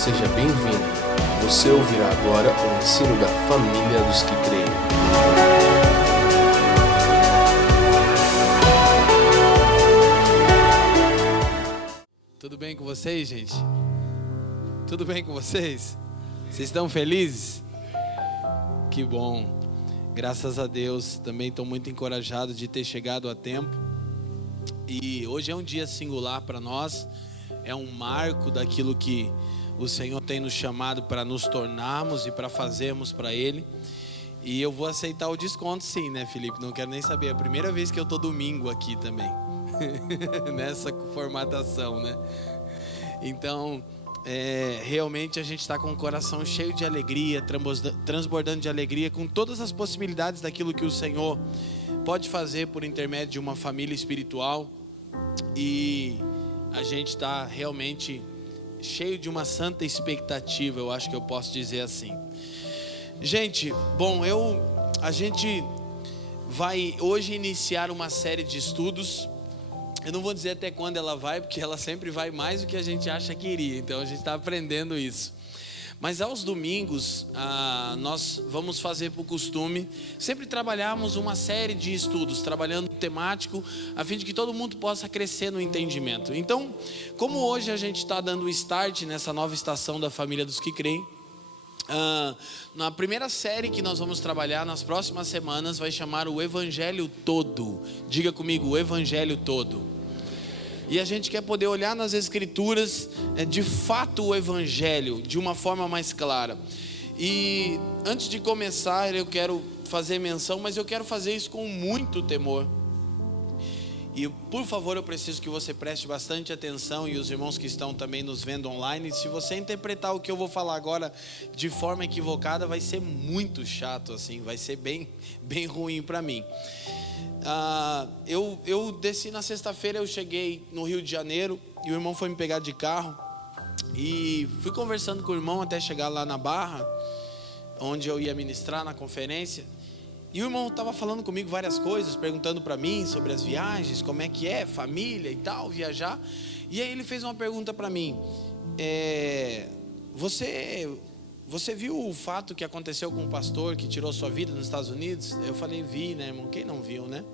seja bem-vindo. Você ouvirá agora o ensino da família dos que creem. Tudo bem com vocês, gente? Tudo bem com vocês? Vocês estão felizes? Que bom. Graças a Deus, também estou muito encorajado de ter chegado a tempo. E hoje é um dia singular para nós. É um marco daquilo que o Senhor tem nos chamado para nos tornarmos e para fazermos para Ele. E eu vou aceitar o desconto sim, né, Felipe? Não quero nem saber. É a primeira vez que eu estou domingo aqui também. Nessa formatação, né? Então, realmente a gente está com o coração cheio de alegria, transbordando de alegria, com todas as possibilidades daquilo que o Senhor pode fazer por intermédio de uma família espiritual. E a gente está realmente cheio de uma santa expectativa, eu acho que eu posso dizer assim. Gente, bom, a gente vai hoje iniciar uma série de estudos. Eu não vou dizer até quando ela vai, porque ela sempre vai mais do que a gente acha que iria. Então a gente está aprendendo isso. Mas aos domingos, nós vamos fazer por costume sempre trabalharmos uma série de estudos, trabalhando temático, a fim de que todo mundo possa crescer no entendimento. Então, como hoje a gente está dando start nessa nova estação da família dos que creem, na primeira série que nós vamos trabalhar nas próximas semanas vai chamar o Evangelho Todo. Diga comigo, o Evangelho Todo. E a gente quer poder olhar nas Escrituras, de fato, o Evangelho, de uma forma mais clara. E antes de começar, eu quero fazer menção, mas eu quero fazer isso com muito temor. E por favor, eu preciso que você preste bastante atenção, e os irmãos que estão também nos vendo online. Se você interpretar o que eu vou falar agora de forma equivocada, vai ser muito chato, assim, vai ser bem ruim para mim. Eu desci na sexta-feira, eu cheguei no Rio de Janeiro, e o irmão foi me pegar de carro, e fui conversando com o irmão até chegar lá na Barra, onde eu ia ministrar na conferência. E o irmão estava falando comigo várias coisas, perguntando para mim sobre as viagens, como é que é, família e tal, viajar. E aí ele fez uma pergunta para mim: Você viu o fato que aconteceu com um pastor que tirou sua vida nos Estados Unidos? Eu falei, vi, né, irmão? Quem não viu, né?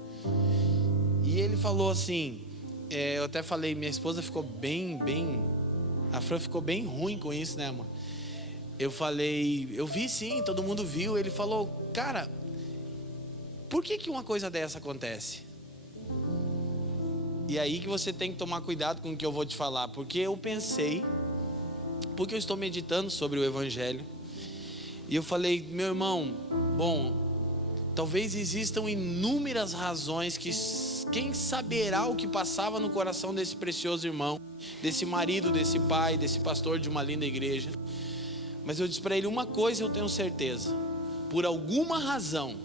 E ele falou assim, eu até falei, minha esposa ficou a Fran ficou bem ruim com isso, né, irmão? Eu falei, eu vi sim, todo mundo viu. Ele falou, cara, por que uma coisa dessa acontece? E aí que você tem que tomar cuidado com o que eu vou te falar, porque eu estou meditando sobre o Evangelho, e eu falei, meu irmão, bom, talvez existam inúmeras razões que quem saberá o que passava no coração desse precioso irmão, desse marido, desse pai, desse pastor de uma linda igreja. Mas eu disse para ele, uma coisa eu tenho certeza: por alguma razão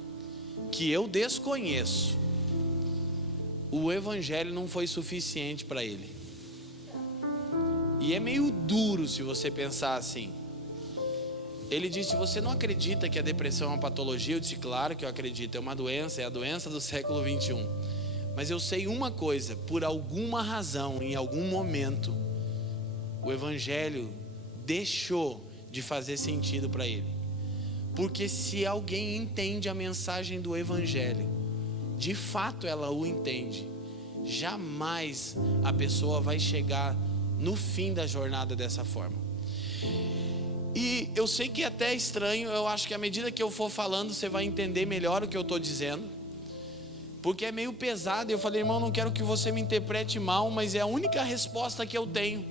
que eu desconheço, o Evangelho não foi suficiente para ele. E é meio duro se você pensar assim. Ele disse, você não acredita que a depressão é uma patologia? Eu disse, claro que eu acredito, é uma doença, é a doença do século 21. Mas eu sei uma coisa, por alguma razão, em algum momento, o Evangelho deixou de fazer sentido para ele. Porque se alguém entende a mensagem do Evangelho, de fato ela o entende, jamais a pessoa vai chegar no fim da jornada dessa forma. E eu sei que é até estranho, eu acho que à medida que eu for falando, você vai entender melhor o que eu estou dizendo, porque é meio pesado. Eu falei, irmão, não quero que você me interprete mal, mas é a única resposta que eu tenho.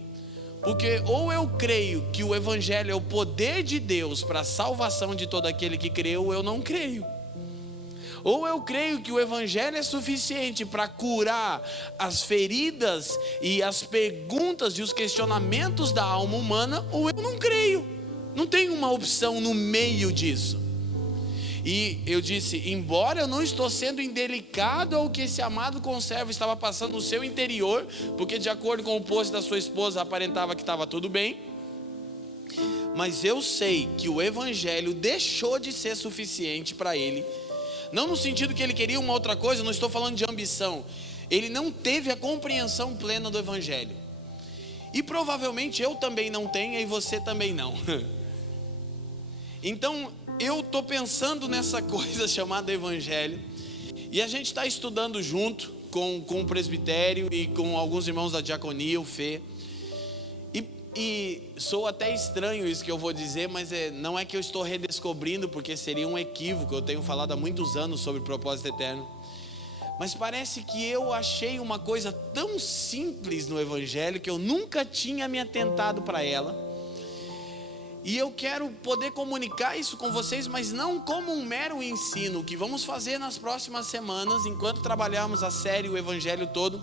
Porque ou eu creio que o Evangelho é o poder de Deus para a salvação de todo aquele que crê, ou eu não creio. Ou eu creio que o Evangelho é suficiente para curar as feridas e as perguntas e os questionamentos da alma humana, ou eu não creio. Não tem uma opção no meio disso. E eu disse, embora eu não estou sendo indelicado ao que esse amado conservo estava passando no seu interior, porque de acordo com o post da sua esposa aparentava que estava tudo bem, mas eu sei que o Evangelho deixou de ser suficiente para ele. Não no sentido que ele queria uma outra coisa, não estou falando de ambição. Ele não teve a compreensão plena do Evangelho. E provavelmente eu também não tenha e você também não. Então eu estou pensando nessa coisa chamada evangelho. E a gente está estudando junto com o presbitério e com alguns irmãos da diaconia, o Fê. E sou até estranho isso que eu vou dizer, mas não é que eu estou redescobrindo, porque seria um equívoco. Eu tenho falado há muitos anos sobre propósito eterno. Mas parece que eu achei uma coisa tão simples no evangelho que eu nunca tinha me atentado para ela. E eu quero poder comunicar isso com vocês, mas não como um mero ensino, que vamos fazer nas próximas semanas, enquanto trabalharmos a série, o evangelho todo.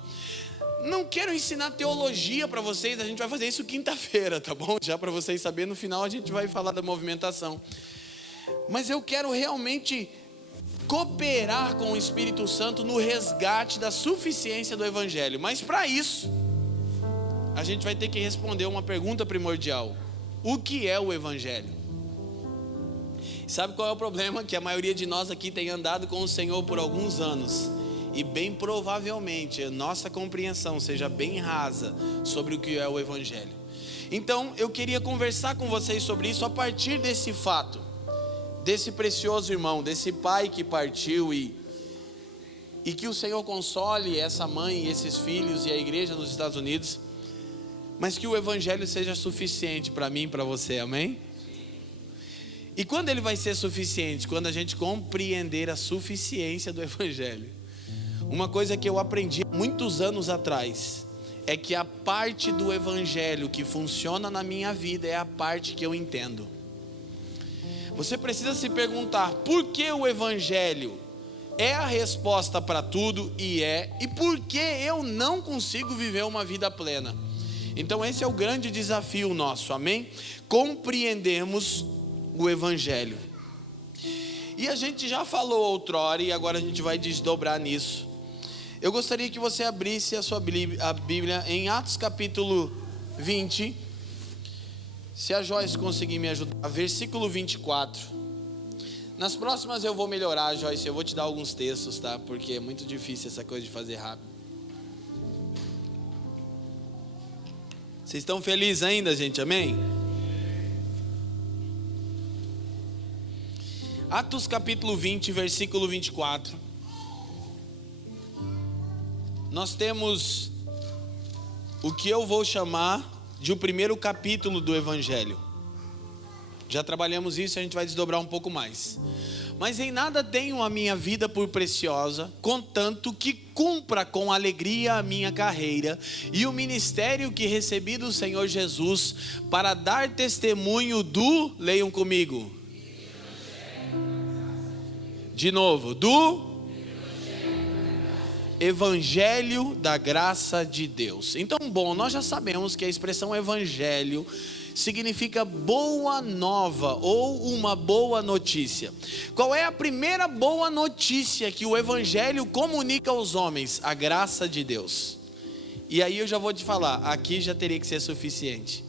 Não quero ensinar teologia para vocês, a gente vai fazer isso quinta-feira, tá bom? Já para vocês saberem, no final a gente vai falar da movimentação. Mas eu quero realmente cooperar com o Espírito Santo no resgate da suficiência do evangelho. Mas para isso, a gente vai ter que responder uma pergunta primordial: o que é o evangelho? Sabe qual é o problema? Que a maioria de nós aqui tem andado com o Senhor por alguns anos, e bem provavelmente a nossa compreensão seja bem rasa sobre o que é o evangelho. Então eu queria conversar com vocês sobre isso a partir desse fato, desse precioso irmão, desse pai que partiu, e que o Senhor console essa mãe e esses filhos e a igreja nos Estados Unidos, mas que o evangelho seja suficiente para mim e para você, amém? E quando ele vai ser suficiente? Quando a gente compreender a suficiência do evangelho. Uma coisa que eu aprendi muitos anos atrás é que a parte do evangelho que funciona na minha vida é a parte que eu entendo. Você precisa se perguntar: por que o evangelho é a resposta para tudo? E por que eu não consigo viver uma vida plena? Então esse é o grande desafio nosso, amém? Compreendermos o evangelho. E a gente já falou outrora, e agora a gente vai desdobrar nisso. Eu gostaria que você abrisse a Bíblia em Atos capítulo 20. Se a Joyce conseguir me ajudar, versículo 24. Nas próximas eu vou melhorar, Joyce, eu vou te dar alguns textos, tá? Porque é muito difícil essa coisa de fazer rápido. Vocês estão felizes ainda, gente? Amém? Atos capítulo 20, versículo 24. Nós temos o que eu vou chamar de o primeiro capítulo do evangelho. Já trabalhamos isso, a gente vai desdobrar um pouco mais. Mas em nada tenho a minha vida por preciosa, contanto que cumpra com alegria a minha carreira e o ministério que recebi do Senhor Jesus, para dar testemunho do, leiam comigo, de novo, do evangelho da graça de Deus. Então, bom, nós já sabemos que a expressão evangelho significa boa nova ou uma boa notícia. Qual é a primeira boa notícia que o evangelho comunica aos homens? A graça de Deus. E aí eu já vou te falar, aqui já teria que ser suficiente.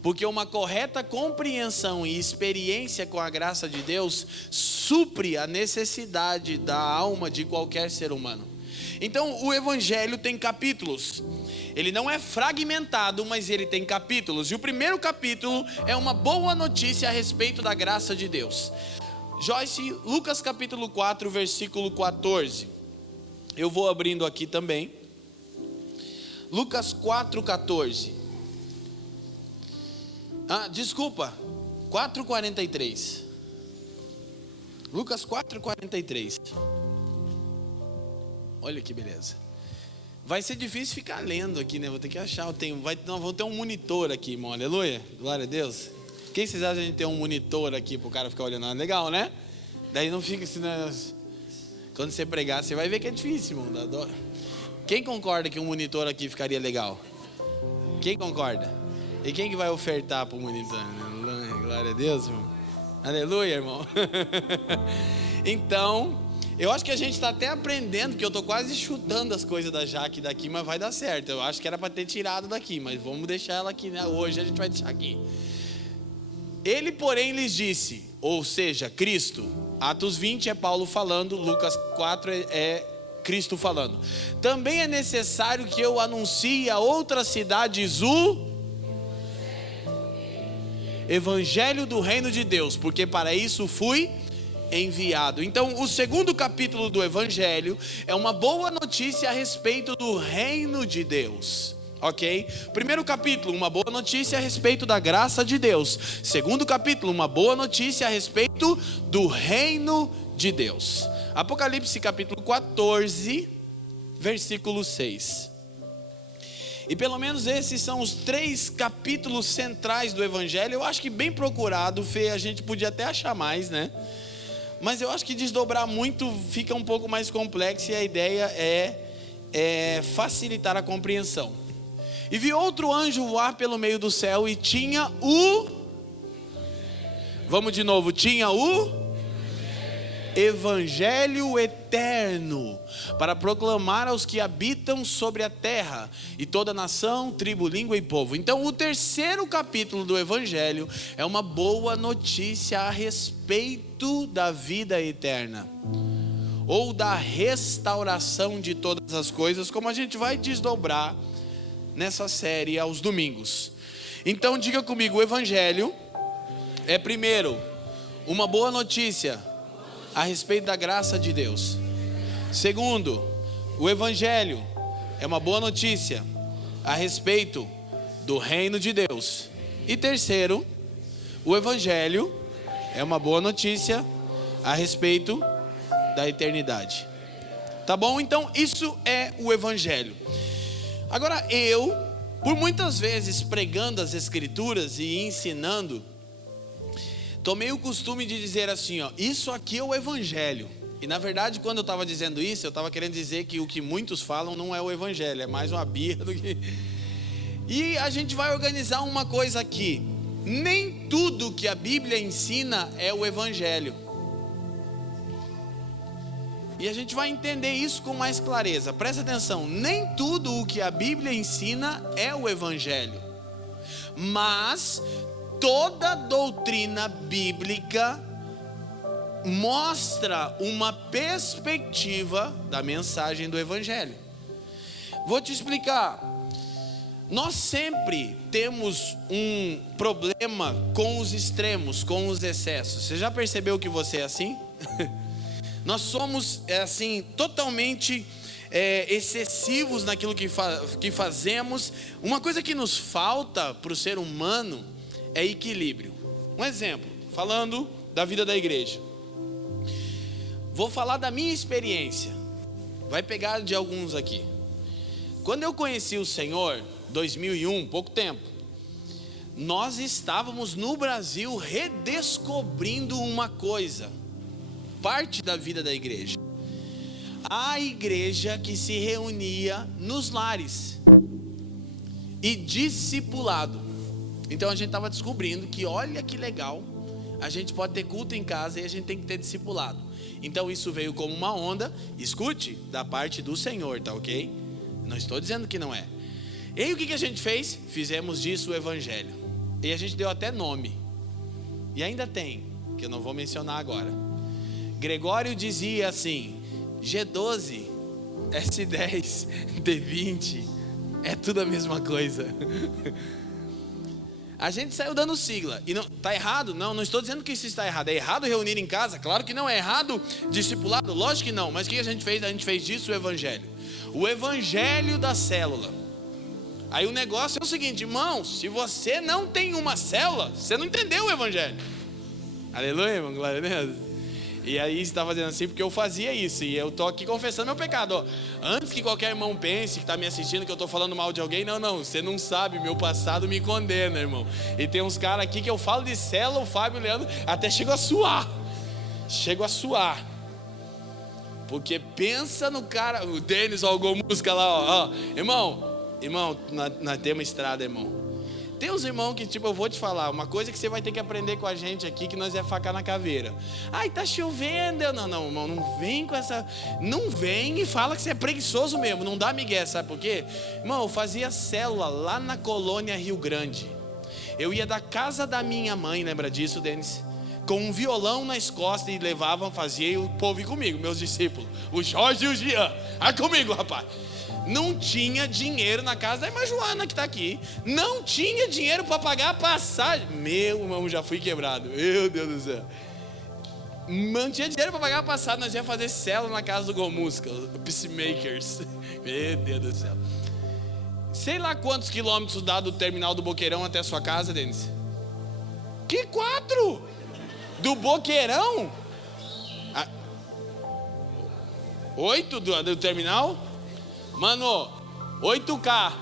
Porque uma correta compreensão e experiência com a graça de Deus supre a necessidade da alma de qualquer ser humano. Então o evangelho tem capítulos. Ele não é fragmentado, mas ele tem capítulos. E o primeiro capítulo é uma boa notícia a respeito da graça de Deus. Joyce, Lucas capítulo 4, versículo 14. Eu vou abrindo aqui também. Lucas 4, 14. Desculpa, 4:43. Lucas 4:43. Olha que beleza. Vai ser difícil ficar lendo aqui, né? Vou ter que achar. Nós vamos ter um monitor aqui, irmão. Aleluia. Glória a Deus. Quem vocês acham que a gente tem um monitor aqui para o cara ficar olhando? Legal, né? Daí não fica assim, né? Quando você pregar, você vai ver que é difícil, irmão. Quem concorda que um monitor aqui ficaria legal? Quem concorda? E quem que vai ofertar para o monitor? Glória a Deus, irmão. Aleluia, irmão. Então, eu acho que a gente está até aprendendo, que eu estou quase chutando as coisas da Jaque daqui, mas vai dar certo. Eu acho que era para ter tirado daqui, mas vamos deixar ela aqui, né? Hoje a gente vai deixar aqui. Ele, porém, lhes disse, ou seja, Cristo. Atos 20 é Paulo falando, Lucas 4 é Cristo falando. Também é necessário que eu anuncie a outras cidades o Evangelho do Reino de Deus, porque para isso fui enviado. Então, o segundo capítulo do Evangelho é uma boa notícia a respeito do Reino de Deus. Ok? Primeiro capítulo, uma boa notícia a respeito da graça de Deus. Segundo capítulo, uma boa notícia a respeito do Reino de Deus. Apocalipse capítulo 14, versículo 6. E pelo menos esses são os 3 capítulos centrais do Evangelho. Eu acho que bem procurado, Fê, a gente podia até achar mais, né? Mas eu acho que desdobrar muito fica um pouco mais complexo, e a ideia é facilitar a compreensão. E vi outro anjo voar pelo meio do céu, e tinha vamos de novo, tinha o Evangelho eterno, para proclamar aos que habitam sobre a terra, e toda nação, tribo, língua e povo. Então o terceiro capítulo do Evangelho é uma boa notícia a respeito da vida eterna, ou da restauração de todas as coisas, como a gente vai desdobrar nessa série aos domingos. Então diga comigo, o Evangelho é primeiro uma boa notícia a respeito da graça de Deus. Segundo, o Evangelho é uma boa notícia a respeito do reino de Deus. E terceiro, o Evangelho é uma boa notícia a respeito da eternidade. Tá bom? Então isso é o Evangelho. Agora eu, por muitas vezes pregando as Escrituras e ensinando, tomei o costume de dizer assim, ó, isso aqui é o Evangelho. E na verdade, quando eu estava dizendo isso, eu estava querendo dizer que o que muitos falam não é o Evangelho, é mais uma birra do que... E a gente vai organizar uma coisa aqui. Nem tudo que a Bíblia ensina é o Evangelho. E a gente vai entender isso com mais clareza. Presta atenção, nem tudo o que a Bíblia ensina é o Evangelho. Mas toda doutrina bíblica mostra uma perspectiva da mensagem do Evangelho. Vou te explicar. Nós sempre temos um problema com os extremos, com os excessos. Você já percebeu que você é assim? Nós somos assim totalmente excessivos naquilo que fazemos. Uma coisa que nos falta para o ser humano é equilíbrio. Um exemplo, falando da vida da igreja. Vou falar da minha experiência. Vai pegar de alguns aqui. Quando eu conheci o Senhor, 2001, pouco tempo, nós estávamos no Brasil redescobrindo uma coisa, parte da vida da igreja. A igreja que se reunia nos lares e discipulado. Então a gente estava descobrindo que, olha que legal, a gente pode ter culto em casa e a gente tem que ter discipulado. Então isso veio como uma onda, escute, da parte do Senhor, tá ok? Não estou dizendo que não é. E aí o que a gente fez? Fizemos disso o Evangelho. E a gente deu até nome. E ainda tem, que eu não vou mencionar agora. Gregório dizia assim, G12, S10, D20, é tudo a mesma coisa. A gente saiu dando sigla. E não está errado? Não estou dizendo que isso está errado. É errado reunir em casa? Claro que não. É errado discipulado? Lógico que não. Mas o que a gente fez? A gente fez disso o Evangelho. O Evangelho da célula. Aí o negócio é o seguinte, irmãos, se você não tem uma célula, você não entendeu o Evangelho. Aleluia, irmão, glória a Deus. E aí você está fazendo assim porque eu fazia isso. E eu estou aqui confessando meu pecado, ó. Antes que qualquer irmão pense que está me assistindo que eu estou falando mal de alguém, não, você não sabe, meu passado me condena, irmão. E tem uns caras aqui que eu falo de célula, o Fábio e o Leandro, até chego a suar. Porque pensa no cara, o Denis, ó, o música lá, ó. Irmão, nós temos estrada, irmão. Tem uns irmãos que, tipo, eu vou te falar, uma coisa que você vai ter que aprender com a gente aqui, que nós é facar na caveira. Ai, tá chovendo. Não, irmão, não vem com essa... Não vem e fala que você é preguiçoso mesmo, não dá migué, sabe por quê? Irmão, eu fazia célula lá na colônia Rio Grande. Eu ia da casa da minha mãe, lembra disso, Denis? com um violão nas costas e levavam, fazia e o povo ia comigo, meus discípulos, o Jorge e o Jean, comigo, rapaz. Não tinha dinheiro na casa da irmã Joana que está aqui, não tinha dinheiro para pagar a passagem. Meu irmão, já fui quebrado, meu Deus do céu. Não tinha dinheiro para pagar a passagem, nós ia fazer célula na casa do Gol Música, o Peacemakers. Meu Deus do céu. Sei lá quantos quilômetros dá do terminal do Boqueirão até a sua casa, Denis? Que 4? Do Boqueirão? 8 do terminal? Mano, 8K,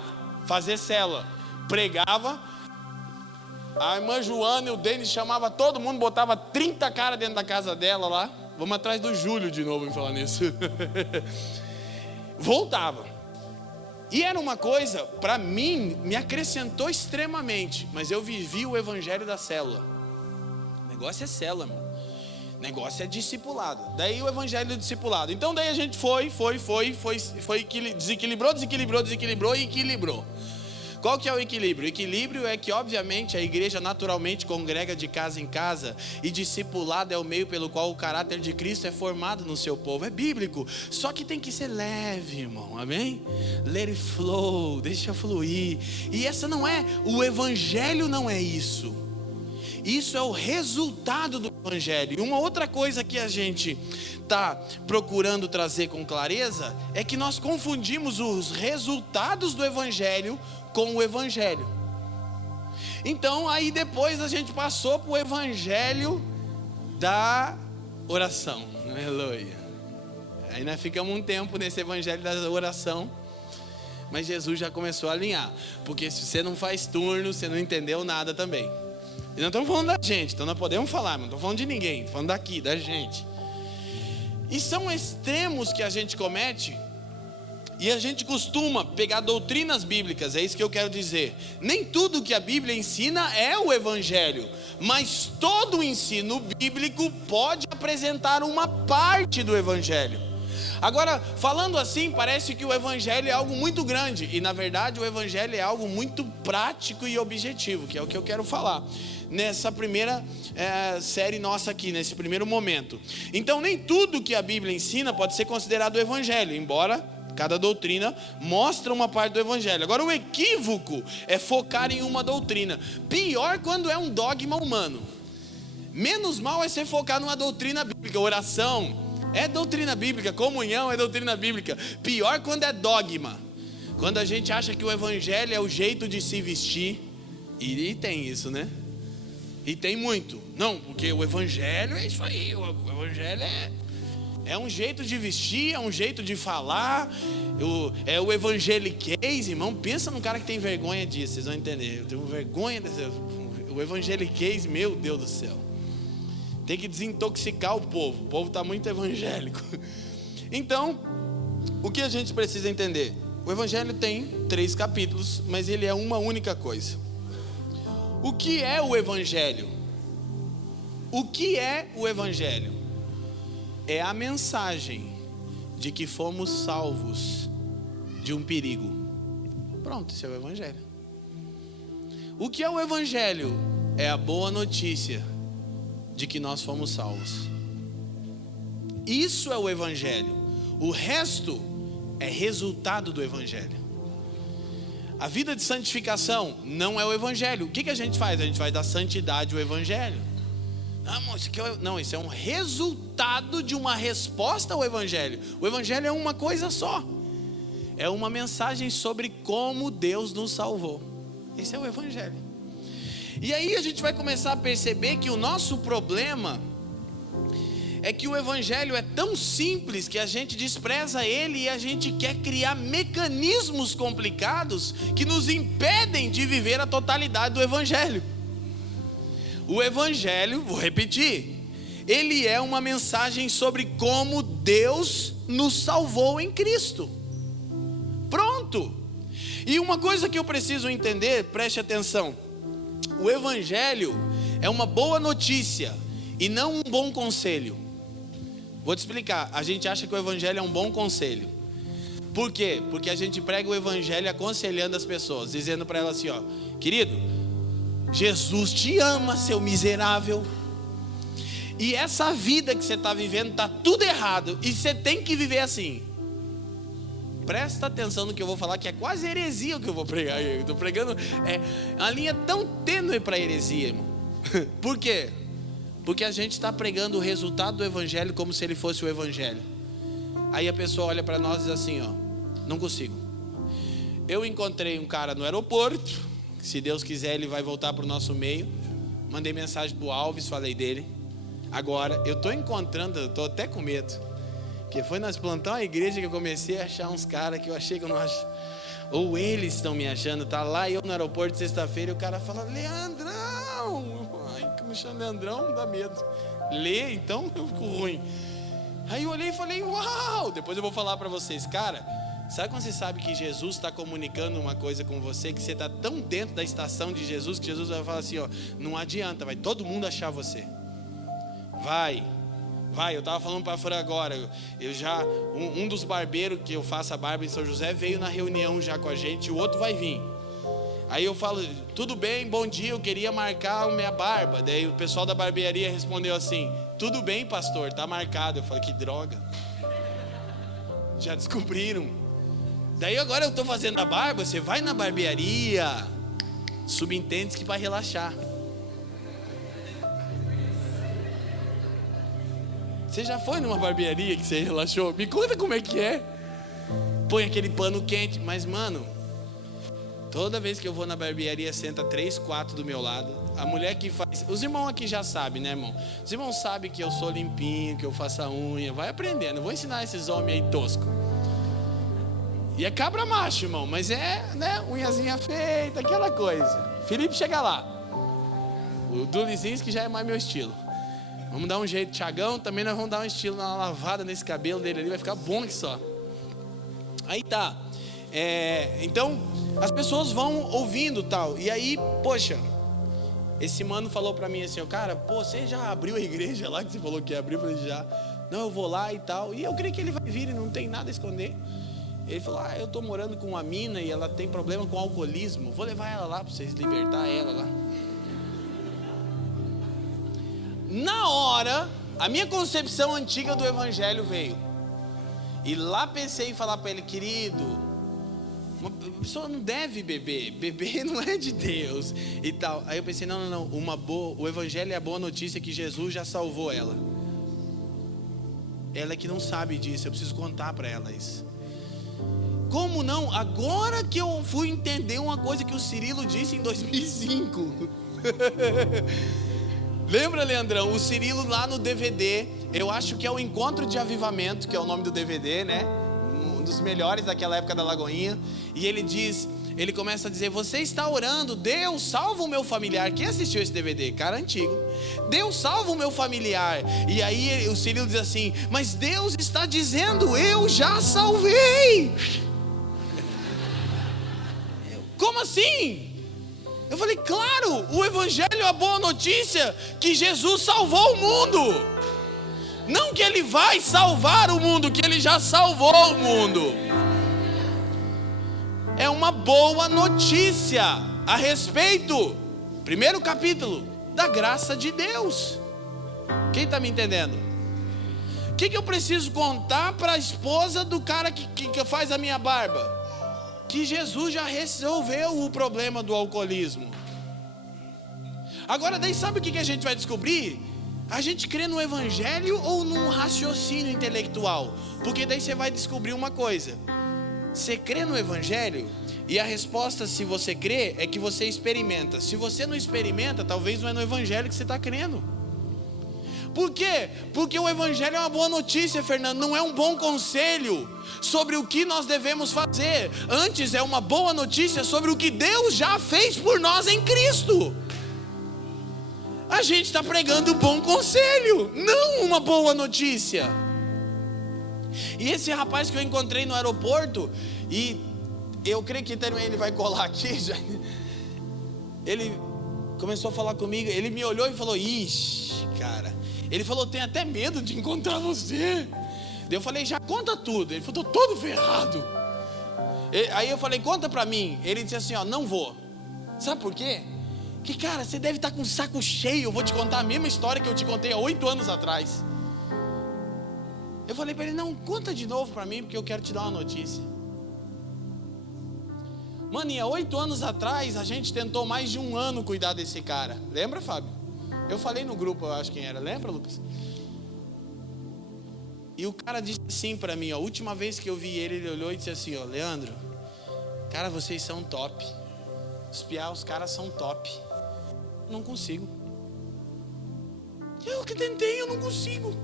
fazer célula. Pregava, a irmã Joana e o Denis chamava todo mundo, botava 30 caras dentro da casa dela lá. Vamos atrás do Júlio de novo em falar nisso. Voltava. E era uma coisa, para mim, me acrescentou extremamente. Mas eu vivi o evangelho da célula. O negócio é célula, mano. O negócio é discipulado. Daí o evangelho do discipulado. Então daí a gente foi, desequilibrou e equilibrou. Qual que é o equilíbrio? O equilíbrio é que, obviamente, a igreja naturalmente congrega de casa em casa e discipulado é o meio pelo qual o caráter de Cristo é formado no seu povo. É bíblico, só que tem que ser leve, irmão, amém? Let it flow, deixa fluir. E essa não é, o evangelho não é isso. Isso é o resultado do evangelho. E uma outra coisa que a gente está procurando trazer com clareza é que nós confundimos os resultados do evangelho com o evangelho. Então aí depois a gente passou para o evangelho da oração. Aleluia. Aí nós ficamos um tempo nesse evangelho da oração, mas Jesus já começou a alinhar, porque se você não faz turno, você não entendeu nada também. E não estamos falando da gente, então nós podemos falar, não estou falando de ninguém, estou falando daqui, da gente. E são extremos que a gente comete. E a gente costuma pegar doutrinas bíblicas, é isso que eu quero dizer. Nem tudo que a Bíblia ensina é o evangelho, mas todo o ensino bíblico pode apresentar uma parte do evangelho. Agora, falando assim, parece que o evangelho é algo muito grande, e na verdade o evangelho é algo muito prático e objetivo, que é o que eu quero falar nessa primeira série nossa aqui, nesse primeiro momento. Então nem tudo que a Bíblia ensina pode ser considerado o evangelho, embora cada doutrina mostra uma parte do evangelho. Agora o equívoco é focar em uma doutrina. Pior quando é um dogma humano. Menos mal é você focar numa doutrina bíblica. Oração é doutrina bíblica, comunhão é doutrina bíblica. Pior quando é dogma. Quando a gente acha que o evangelho é o jeito de se vestir. E tem isso, né? E tem muito. Não, porque o evangelho é isso aí. O evangelho é um jeito de vestir, é um jeito de falar. É o evangeliquez, irmão. Pensa num cara que tem vergonha disso, vocês vão entender. Eu tenho vergonha desse. O evangeliquez, meu Deus do céu. Tem que desintoxicar o povo está muito evangélico. Então, o que a gente precisa entender? O evangelho tem 3 capítulos, mas ele é uma única coisa. O que é o evangelho? O que é o evangelho? É a mensagem de que fomos salvos de um perigo. Pronto, esse é o evangelho. O que é o evangelho? É a boa notícia de que nós fomos salvos. Isso é o evangelho. O resto é resultado do evangelho. A vida de santificação não é o evangelho. O que a gente faz? A gente faz da santidade o evangelho. Não, isso é um resultado de uma resposta ao evangelho. O evangelho é uma coisa só. É uma mensagem sobre como Deus nos salvou. Esse é o evangelho. E aí a gente vai começar a perceber que o nosso problema é que o evangelho é tão simples que a gente despreza ele e a gente quer criar mecanismos complicados que nos impedem de viver a totalidade do evangelho. O evangelho, vou repetir, ele é uma mensagem sobre como Deus nos salvou em Cristo. Pronto. E uma coisa que eu preciso entender, preste atenção. O evangelho é uma boa notícia e não um bom conselho. Vou te explicar. A gente acha que o evangelho é um bom conselho. Por quê? Porque a gente prega o evangelho aconselhando as pessoas, dizendo para elas assim, ó, querido, Jesus te ama, seu miserável. e essa vida que você está vivendo está tudo errado, e você tem que viver assim. Presta atenção no que eu vou falar, que é quase heresia o que eu vou pregar. Eu estou pregando uma linha tão tênue para heresia, irmão. Por quê? Porque a gente está pregando o resultado do evangelho como se ele fosse o evangelho. Aí a pessoa olha para nós e diz assim, ó, não consigo. Eu encontrei um cara no aeroporto, se Deus quiser ele vai voltar para o nosso meio. Mandei mensagem para o Alves, falei dele. Agora eu estou encontrando, eu estou até com medo. Porque foi nós plantar uma igreja que eu comecei a achar uns caras que eu achei que eu não acho. Ou eles estão me achando, tá lá eu no aeroporto sexta-feira e o cara fala, Leandrão. Ai, que me chama Leandrão, dá medo. Lê, então eu fico ruim. Aí eu olhei e falei, uau. Depois eu vou falar para vocês, cara, sabe quando você sabe que Jesus está comunicando uma coisa com você, que você está tão dentro da estação de Jesus, que Jesus vai falar assim, ó, não adianta, vai todo mundo achar você. Vai, eu estava falando para fora agora, eu já, um dos barbeiros que eu faço a barba em São José veio na reunião já com a gente, o outro vai vir. Aí eu falo, tudo bem, bom dia, eu queria marcar a minha barba. Daí o pessoal da barbearia respondeu assim, tudo bem pastor, tá marcado. Eu falei, que droga, já descobriram. Daí agora eu estou fazendo a barba, você vai na barbearia, subentende que vai relaxar. Você já foi numa barbearia que você relaxou? Me conta como é que é. Põe aquele pano quente. Mas mano, toda vez que eu vou na barbearia senta 3, 4 do meu lado. A mulher que faz, os irmãos aqui já sabem, né irmão? Os irmãos sabem que eu sou limpinho, que eu faço a unha. Vai aprendendo, vou ensinar esses homens aí toscos. E é cabra macho, irmão. Mas né, unhazinha feita, aquela coisa. Felipe chega lá. O Dulizinski já é mais meu estilo. Vamos dar um jeito, Thiagão, também nós vamos dar um estilo, uma lavada nesse cabelo dele ali, vai ficar bom aqui só. Aí tá, então as pessoas vão ouvindo tal, e aí, poxa, esse mano falou pra mim assim, cara, pô, você já abriu a igreja lá que você falou que ia abrir? Eu falei, já, não, eu vou lá e tal, e eu creio que ele vai vir e não tem nada a esconder. Ele falou, eu tô morando com uma mina e ela tem problema com alcoolismo, vou levar ela lá pra vocês libertar ela lá. Na hora, a minha concepção antiga do evangelho veio. E lá pensei em falar para ele, querido, uma pessoa não deve beber, beber não é de Deus e tal. Aí eu pensei, não, o evangelho é a boa notícia que Jesus já salvou ela. Ela é que não sabe disso, eu preciso contar para ela isso. Como não? Agora que eu fui entender uma coisa que o Cirilo disse em 2005. Lembra, Leandrão? O Cirilo lá no DVD, eu acho que é o Encontro de Avivamento, que é o nome do DVD, né? Um dos melhores daquela época da Lagoinha. E ele começa a dizer, você está orando, Deus salva o meu familiar. Quem assistiu esse DVD? Cara antigo. Deus salva o meu familiar. E aí o Cirilo diz assim, mas Deus está dizendo, eu já salvei. Como assim? Eu falei, claro, o evangelho é a boa notícia que Jesus salvou o mundo. Não que ele vai salvar o mundo, que ele já salvou o mundo. É uma boa notícia a respeito, primeiro capítulo, da graça de Deus. Quem está me entendendo? O que eu preciso contar para a esposa do cara que faz a minha barba? Que Jesus já resolveu o problema do alcoolismo. Agora daí sabe o que a gente vai descobrir? A gente crê no evangelho ou num raciocínio intelectual? Porque daí você vai descobrir uma coisa. Você crê no evangelho? E a resposta, se você crê, é que você experimenta. Se você não experimenta, talvez não é no evangelho que você está crendo. Por quê? Porque o evangelho é uma boa notícia, Fernando, não é um bom conselho sobre o que nós devemos fazer. Antes é uma boa notícia sobre o que Deus já fez por nós em Cristo. A gente está pregando um bom conselho, não uma boa notícia. E esse rapaz que eu encontrei no aeroporto, e eu creio que também ele vai colar aqui, já, ele começou a falar comigo, ele me olhou e falou, ixi, cara, ele falou, tem até medo de encontrar você. Eu falei, já conta tudo. Ele falou, tô todo ferrado. Aí eu falei, conta pra mim. Ele disse assim, não vou. Sabe por quê? Que, cara, você deve estar com o saco cheio. Eu vou te contar a mesma história que eu te contei há 8 anos atrás. Eu falei para ele, não, conta de novo para mim, porque eu quero te dar uma notícia. Mano, e há 8 anos atrás, a gente tentou mais de 1 ano cuidar desse cara. Lembra, Fábio? Eu falei no grupo, eu acho quem era. Lembra, Lucas? E o cara disse assim para mim, ó, a última vez que eu vi ele, ele olhou e disse assim, ó, Leandro, cara, vocês são top. Os caras são top. Não consigo. Eu que tentei, eu não consigo.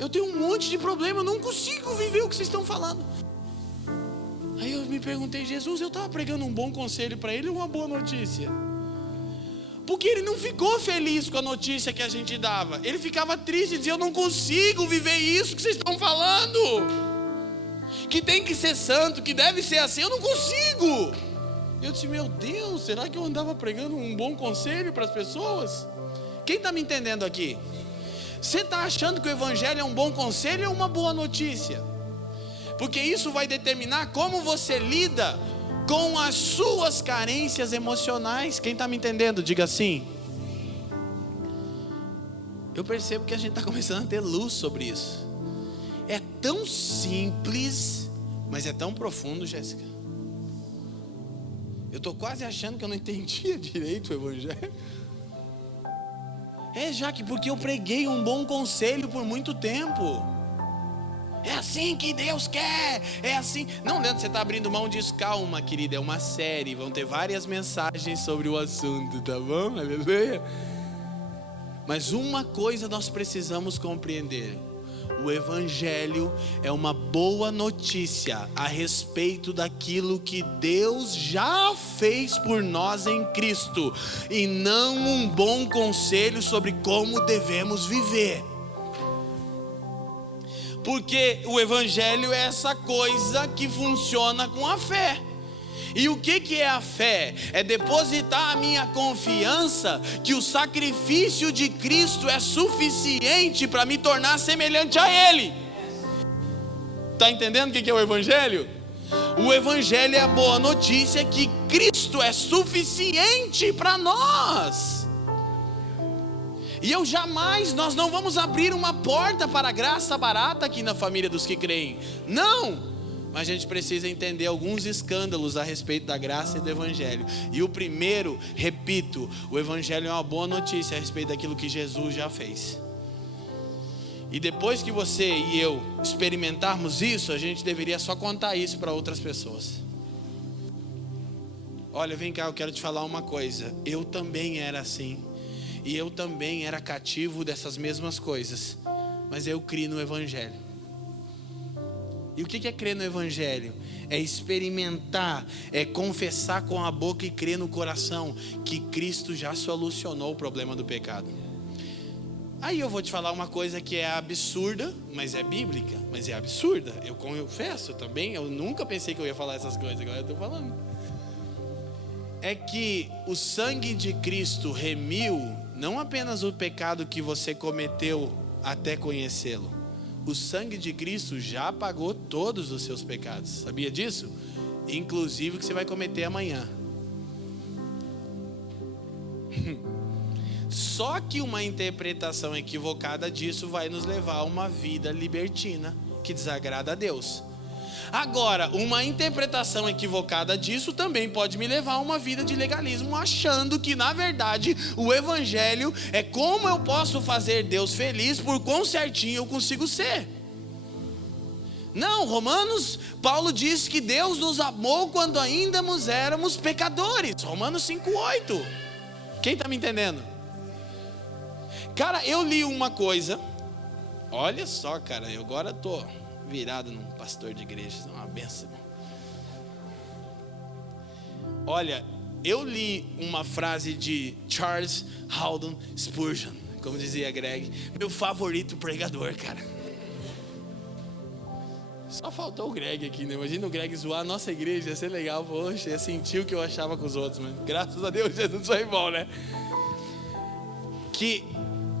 Eu tenho um monte de problema, eu não consigo viver o que vocês estão falando. Aí eu me perguntei, Jesus, eu estava pregando um bom conselho para ele ou uma boa notícia? Porque ele não ficou feliz com a notícia que a gente dava. Ele ficava triste e dizia, eu não consigo viver isso que vocês estão falando. Que tem que ser santo, que deve ser assim, eu não consigo. Eu disse, meu Deus, será que eu andava pregando um bom conselho para as pessoas? Quem está me entendendo aqui? Você está achando que o evangelho é um bom conselho ou uma boa notícia? Porque isso vai determinar como você lida com as suas carências emocionais. Quem está me entendendo, diga assim. Eu percebo que a gente está começando a ter luz sobre isso. É tão simples, mas é tão profundo, Jéssica. Eu estou quase achando que eu não entendia direito o evangelho. Jaque, porque eu preguei um bom conselho por muito tempo. É assim que Deus quer, é assim. Não, Leandro, você está abrindo mão disso. Calma, querida, é uma série. Vão ter várias mensagens sobre o assunto, tá bom? Aleluia. Mas uma coisa nós precisamos compreender. O evangelho é uma boa notícia a respeito daquilo que Deus já fez por nós em Cristo, e não um bom conselho sobre como devemos viver. Porque o evangelho é essa coisa que funciona com a fé. E o que é a fé? É depositar a minha confiança que o sacrifício de Cristo é suficiente para me tornar semelhante a Ele. Está entendendo o que é o evangelho? O evangelho é a boa notícia que Cristo é suficiente para nós. E nós não vamos abrir uma porta para a graça barata aqui na família dos que creem. Não! Mas a gente precisa entender alguns escândalos a respeito da graça e do evangelho. E o primeiro, repito, o evangelho é uma boa notícia a respeito daquilo que Jesus já fez. E depois que você e eu experimentarmos isso, a gente deveria só contar isso para outras pessoas. Olha, vem cá, eu quero te falar uma coisa. Eu também era assim. E eu também era cativo dessas mesmas coisas. Mas eu criei no evangelho. E o que é crer no evangelho? É experimentar, é confessar com a boca e crer no coração que Cristo já solucionou o problema do pecado. Aí eu vou te falar uma coisa que é absurda, mas é bíblica, mas é absurda. Eu confesso também, eu nunca pensei que eu ia falar essas coisas, agora eu estou falando. É que o sangue de Cristo remiu não apenas o pecado que você cometeu até conhecê-lo. O sangue de Cristo já pagou todos os seus pecados. Sabia disso? Inclusive o que você vai cometer amanhã. Só que uma interpretação equivocada disso vai nos levar a uma vida libertina que desagrada a Deus. Agora, uma interpretação equivocada disso também pode me levar a uma vida de legalismo, achando que na verdade o evangelho é como eu posso fazer Deus feliz por quão certinho eu consigo ser. Não, Paulo diz que Deus nos amou quando ainda éramos pecadores. Romanos 5:8. Quem está me entendendo? Cara, eu li uma coisa. Olha só, cara, eu agora estou virado num pastor de igreja, é uma benção. Olha, eu li uma frase de Charles Haddon Spurgeon, como dizia Greg, meu favorito pregador, cara. Só faltou o Greg aqui, né? Imagina o Greg zoar a nossa igreja, ia ser legal, poxa, ia sentir o que eu achava com os outros, mas graças a Deus Jesus foi bom, né? Que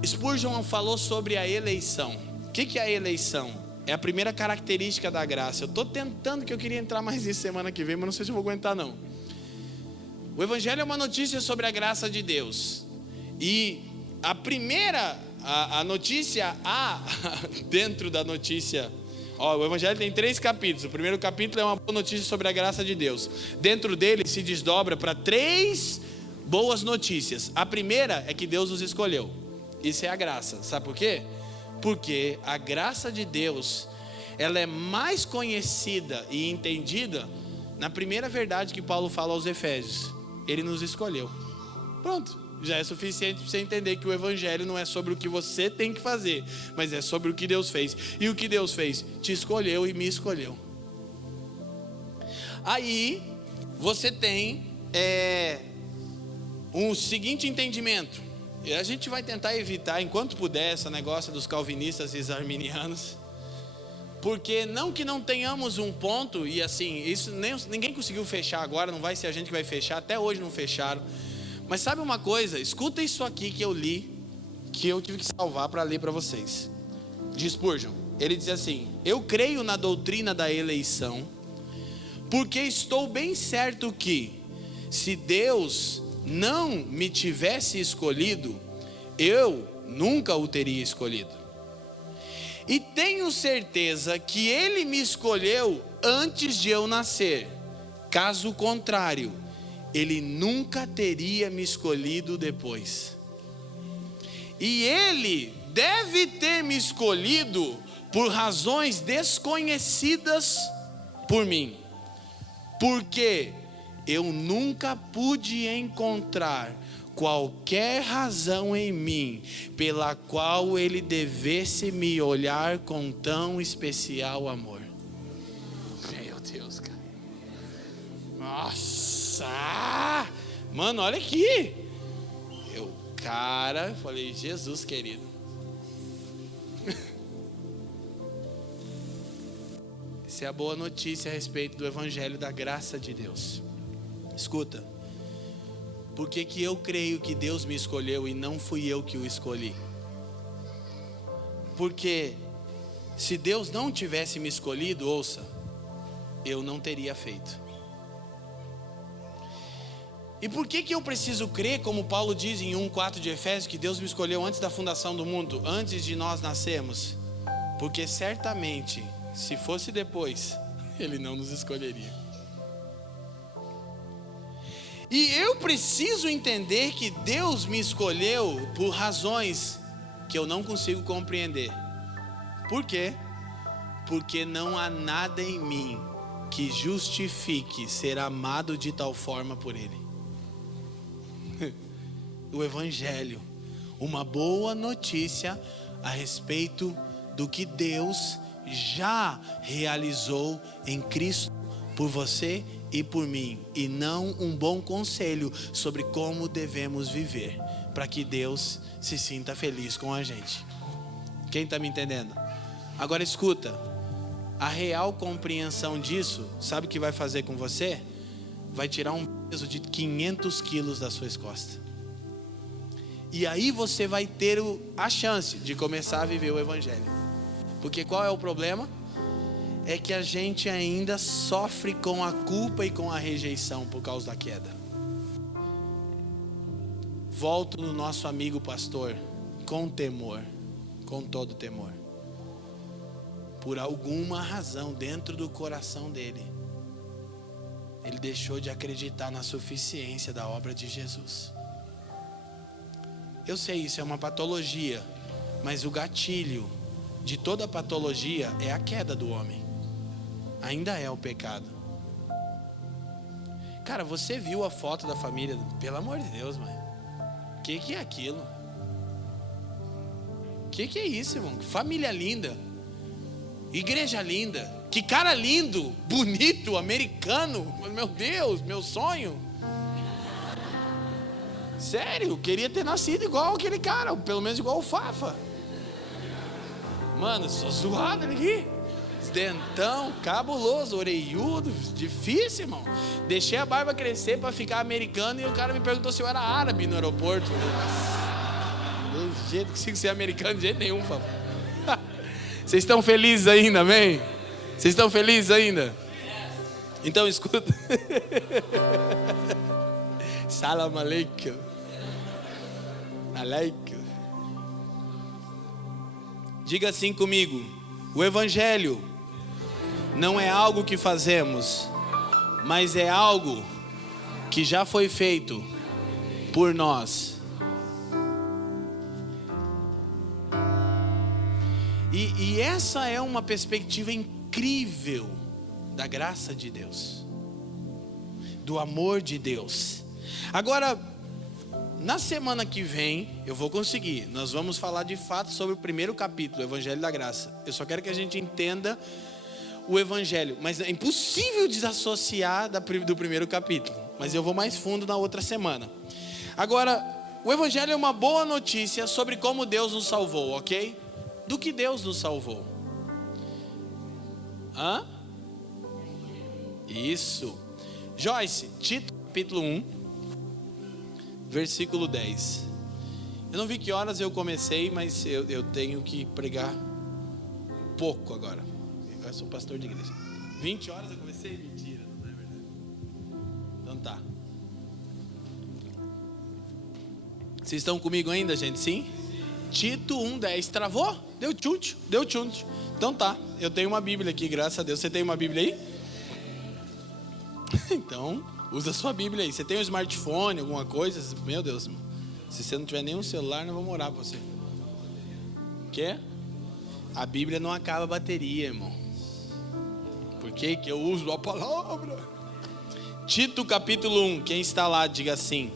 Spurgeon falou sobre a eleição. O que é a eleição? É a primeira característica da graça. Eu estou tentando, que eu queria entrar mais nisso semana que vem, mas não sei se eu vou aguentar não. O Evangelho é uma notícia sobre a graça de Deus. E a primeira, a notícia A, dentro da notícia... o Evangelho tem 3 capítulos. O primeiro capítulo é uma boa notícia sobre a graça de Deus. Dentro dele se desdobra para 3 boas notícias. A primeira é que Deus nos escolheu. Isso é a graça. Sabe por quê? Porque a graça de Deus, ela é mais conhecida e entendida na primeira verdade que Paulo fala aos Efésios. Ele nos escolheu. Pronto. Já é suficiente para você entender que o Evangelho não é sobre o que você tem que fazer, mas é sobre o que Deus fez. E o que Deus fez? Te escolheu e me escolheu. Aí você tem um seguinte entendimento. E a gente vai tentar evitar, enquanto puder, esse negócio dos calvinistas e arminianos. Porque não que não tenhamos um ponto, e assim, isso ninguém conseguiu fechar agora, não vai ser a gente que vai fechar, até hoje não fecharam. Mas sabe uma coisa? Escuta isso aqui que eu li, que eu tive que salvar para ler para vocês. De Spurgeon. Ele diz assim: eu creio na doutrina da eleição, porque estou bem certo que, se Deus não me tivesse escolhido, eu nunca o teria escolhido. E tenho certeza que Ele me escolheu antes de eu nascer. Caso contrário, Ele nunca teria me escolhido depois. E Ele deve ter me escolhido por razões desconhecidas por mim. Porque eu nunca pude encontrar qualquer razão em mim pela qual Ele devesse me olhar com tão especial amor. Meu Deus, cara. Nossa! Mano, olha aqui. Falei, Jesus querido. Essa é a boa notícia a respeito do Evangelho da graça de Deus. Escuta. Por que que eu creio que Deus me escolheu e não fui eu que o escolhi? Porque se Deus não tivesse me escolhido, ouça, eu não teria feito. E por que que eu preciso crer, como Paulo diz em 1:4 de Efésios, que Deus me escolheu antes da fundação do mundo, antes de nós nascermos? Porque certamente, se fosse depois, Ele não nos escolheria. E eu preciso entender que Deus me escolheu por razões que eu não consigo compreender. Por quê? Porque não há nada em mim que justifique ser amado de tal forma por Ele. O Evangelho, uma boa notícia a respeito do que Deus já realizou em Cristo por você e por mim, e não um bom conselho sobre como devemos viver, para que Deus se sinta feliz com a gente. Quem está me entendendo? Agora escuta, a real compreensão disso, sabe o que vai fazer com você? Vai tirar um peso de 500 quilos das suas costas. E aí você vai ter a chance de começar a viver o Evangelho. Porque qual é o problema? É que a gente ainda sofre com a culpa e com a rejeição por causa da queda. Volto no nosso amigo pastor, com temor, com todo temor. Por alguma razão dentro do coração dele, ele deixou de acreditar na suficiência da obra de Jesus. Eu sei, isso é uma patologia, mas o gatilho de toda patologia é a queda do homem. Ainda é o pecado. Cara, você viu a foto da família? Pelo amor de Deus, mãe. O que é aquilo? O que é isso, irmão? Família linda. Igreja linda. Que cara lindo, bonito, americano. Meu Deus, meu sonho. Sério, queria ter nascido igual aquele cara, pelo menos igual o Fafa. Mano, sou zoado aqui. Dentão, cabuloso, orelhudo, difícil, irmão. Deixei a barba crescer para ficar americano e o cara me perguntou se eu era árabe no aeroporto. Do jeito que consigo ser americano, de jeito nenhum, Fafa. Vocês estão felizes ainda, amém? Vocês estão felizes ainda? Então escuta. Salam aleikum. Aleikum. Diga assim comigo: o Evangelho não é algo que fazemos, mas é algo que já foi feito por nós. E essa é uma perspectiva incrível da graça de Deus, do amor de Deus. Agora, na semana que vem, eu vou conseguir. Nós vamos falar de fato sobre o primeiro capítulo, o Evangelho da Graça. Eu só quero que a gente entenda o Evangelho, mas é impossível desassociar do primeiro capítulo. Mas eu vou mais fundo na outra semana. Agora, o Evangelho é uma boa notícia sobre como Deus nos salvou, ok? Do que Deus nos salvou? Hã? Isso. Joyce, Tito capítulo 1, versículo 10. Eu não vi que horas eu comecei, mas eu tenho que pregar pouco agora. Eu sou pastor de igreja. 20 horas eu comecei? Mentira, não é verdade. Então tá. Vocês estão comigo ainda, gente? Sim? Tito 1:10. Travou? Deu tchut, deu tchut. Então tá, eu tenho uma Bíblia aqui, graças a Deus. Você tem uma Bíblia aí? Então, usa a sua Bíblia aí. Você tem um smartphone, alguma coisa? Meu Deus, irmão. Se você não tiver nenhum celular, não vamos orar pra você. Quê? A Bíblia não acaba a bateria, irmão. Por que eu uso a palavra? Tito capítulo 1. Quem está lá, diga assim.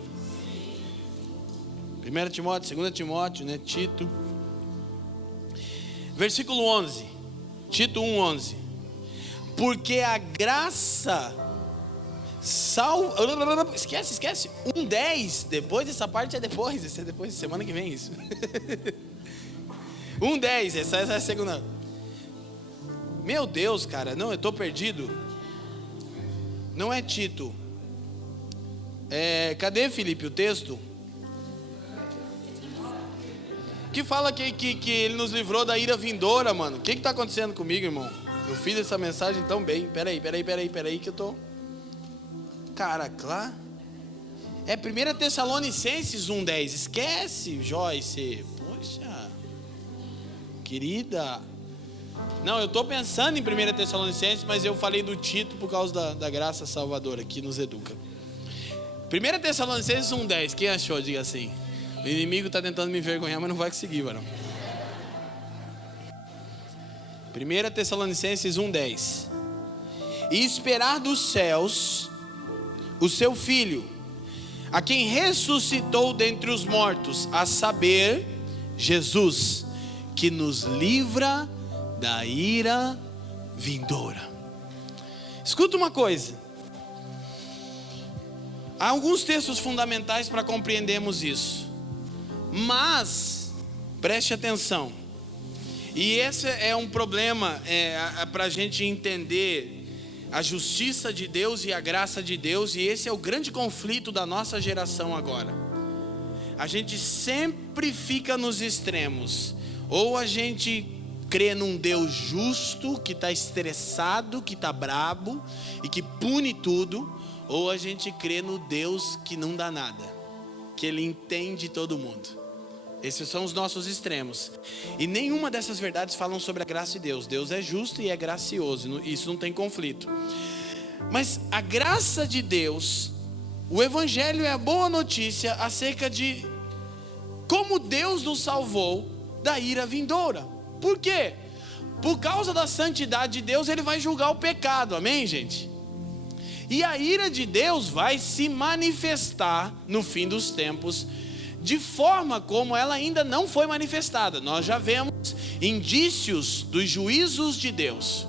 1 Timóteo, 2 Timóteo, né? Tito. Versículo 11. Tito 1:11. Porque a graça Esquece. 1:10. Depois dessa parte é depois. Esse é depois, semana que vem isso. 1:10. Essa é a segunda. Meu Deus, cara. Não, eu estou perdido. Não é Tito. Cadê, Felipe, o texto? Que fala que ele nos livrou da ira vindoura, mano. O que está acontecendo comigo, irmão? Eu fiz essa mensagem tão bem. Peraí que eu tô... Caraca, é 1 Tessalonicenses 1:10. Esquece, Joyce. Poxa, querida. Não, eu estou pensando em 1 Tessalonicenses, mas eu falei do Tito por causa da graça salvadora que nos educa. 1 Tessalonicenses 1:10. Quem achou? Diga assim. O inimigo está tentando me envergonhar, mas não vai conseguir, varão. 1 Tessalonicenses 1:10. E esperar dos céus o seu Filho, a quem ressuscitou dentre os mortos, a saber, Jesus, que nos livra da ira vindoura. Escuta uma coisa. Há alguns textos fundamentais para compreendermos isso. Mas, preste atenção. E esse é um problema para a gente entender a justiça de Deus e a graça de Deus. E esse é o grande conflito da nossa geração agora. A gente sempre fica nos extremos. Ou a gente crê num Deus justo, que está estressado, que está brabo e que pune tudo. Ou a gente crê no Deus que não dá nada, que Ele entende todo mundo. Esses são os nossos extremos. E nenhuma dessas verdades falam sobre a graça de Deus. Deus é justo e é gracioso. Isso não tem conflito. Mas a graça de Deus, o Evangelho é a boa notícia acerca de como Deus nos salvou da ira vindoura. Por quê? Por causa da santidade de Deus, Ele vai julgar o pecado. Amém, gente? E a ira de Deus vai se manifestar no fim dos tempos, de forma como ela ainda não foi manifestada. Nós já vemos indícios dos juízos de Deus.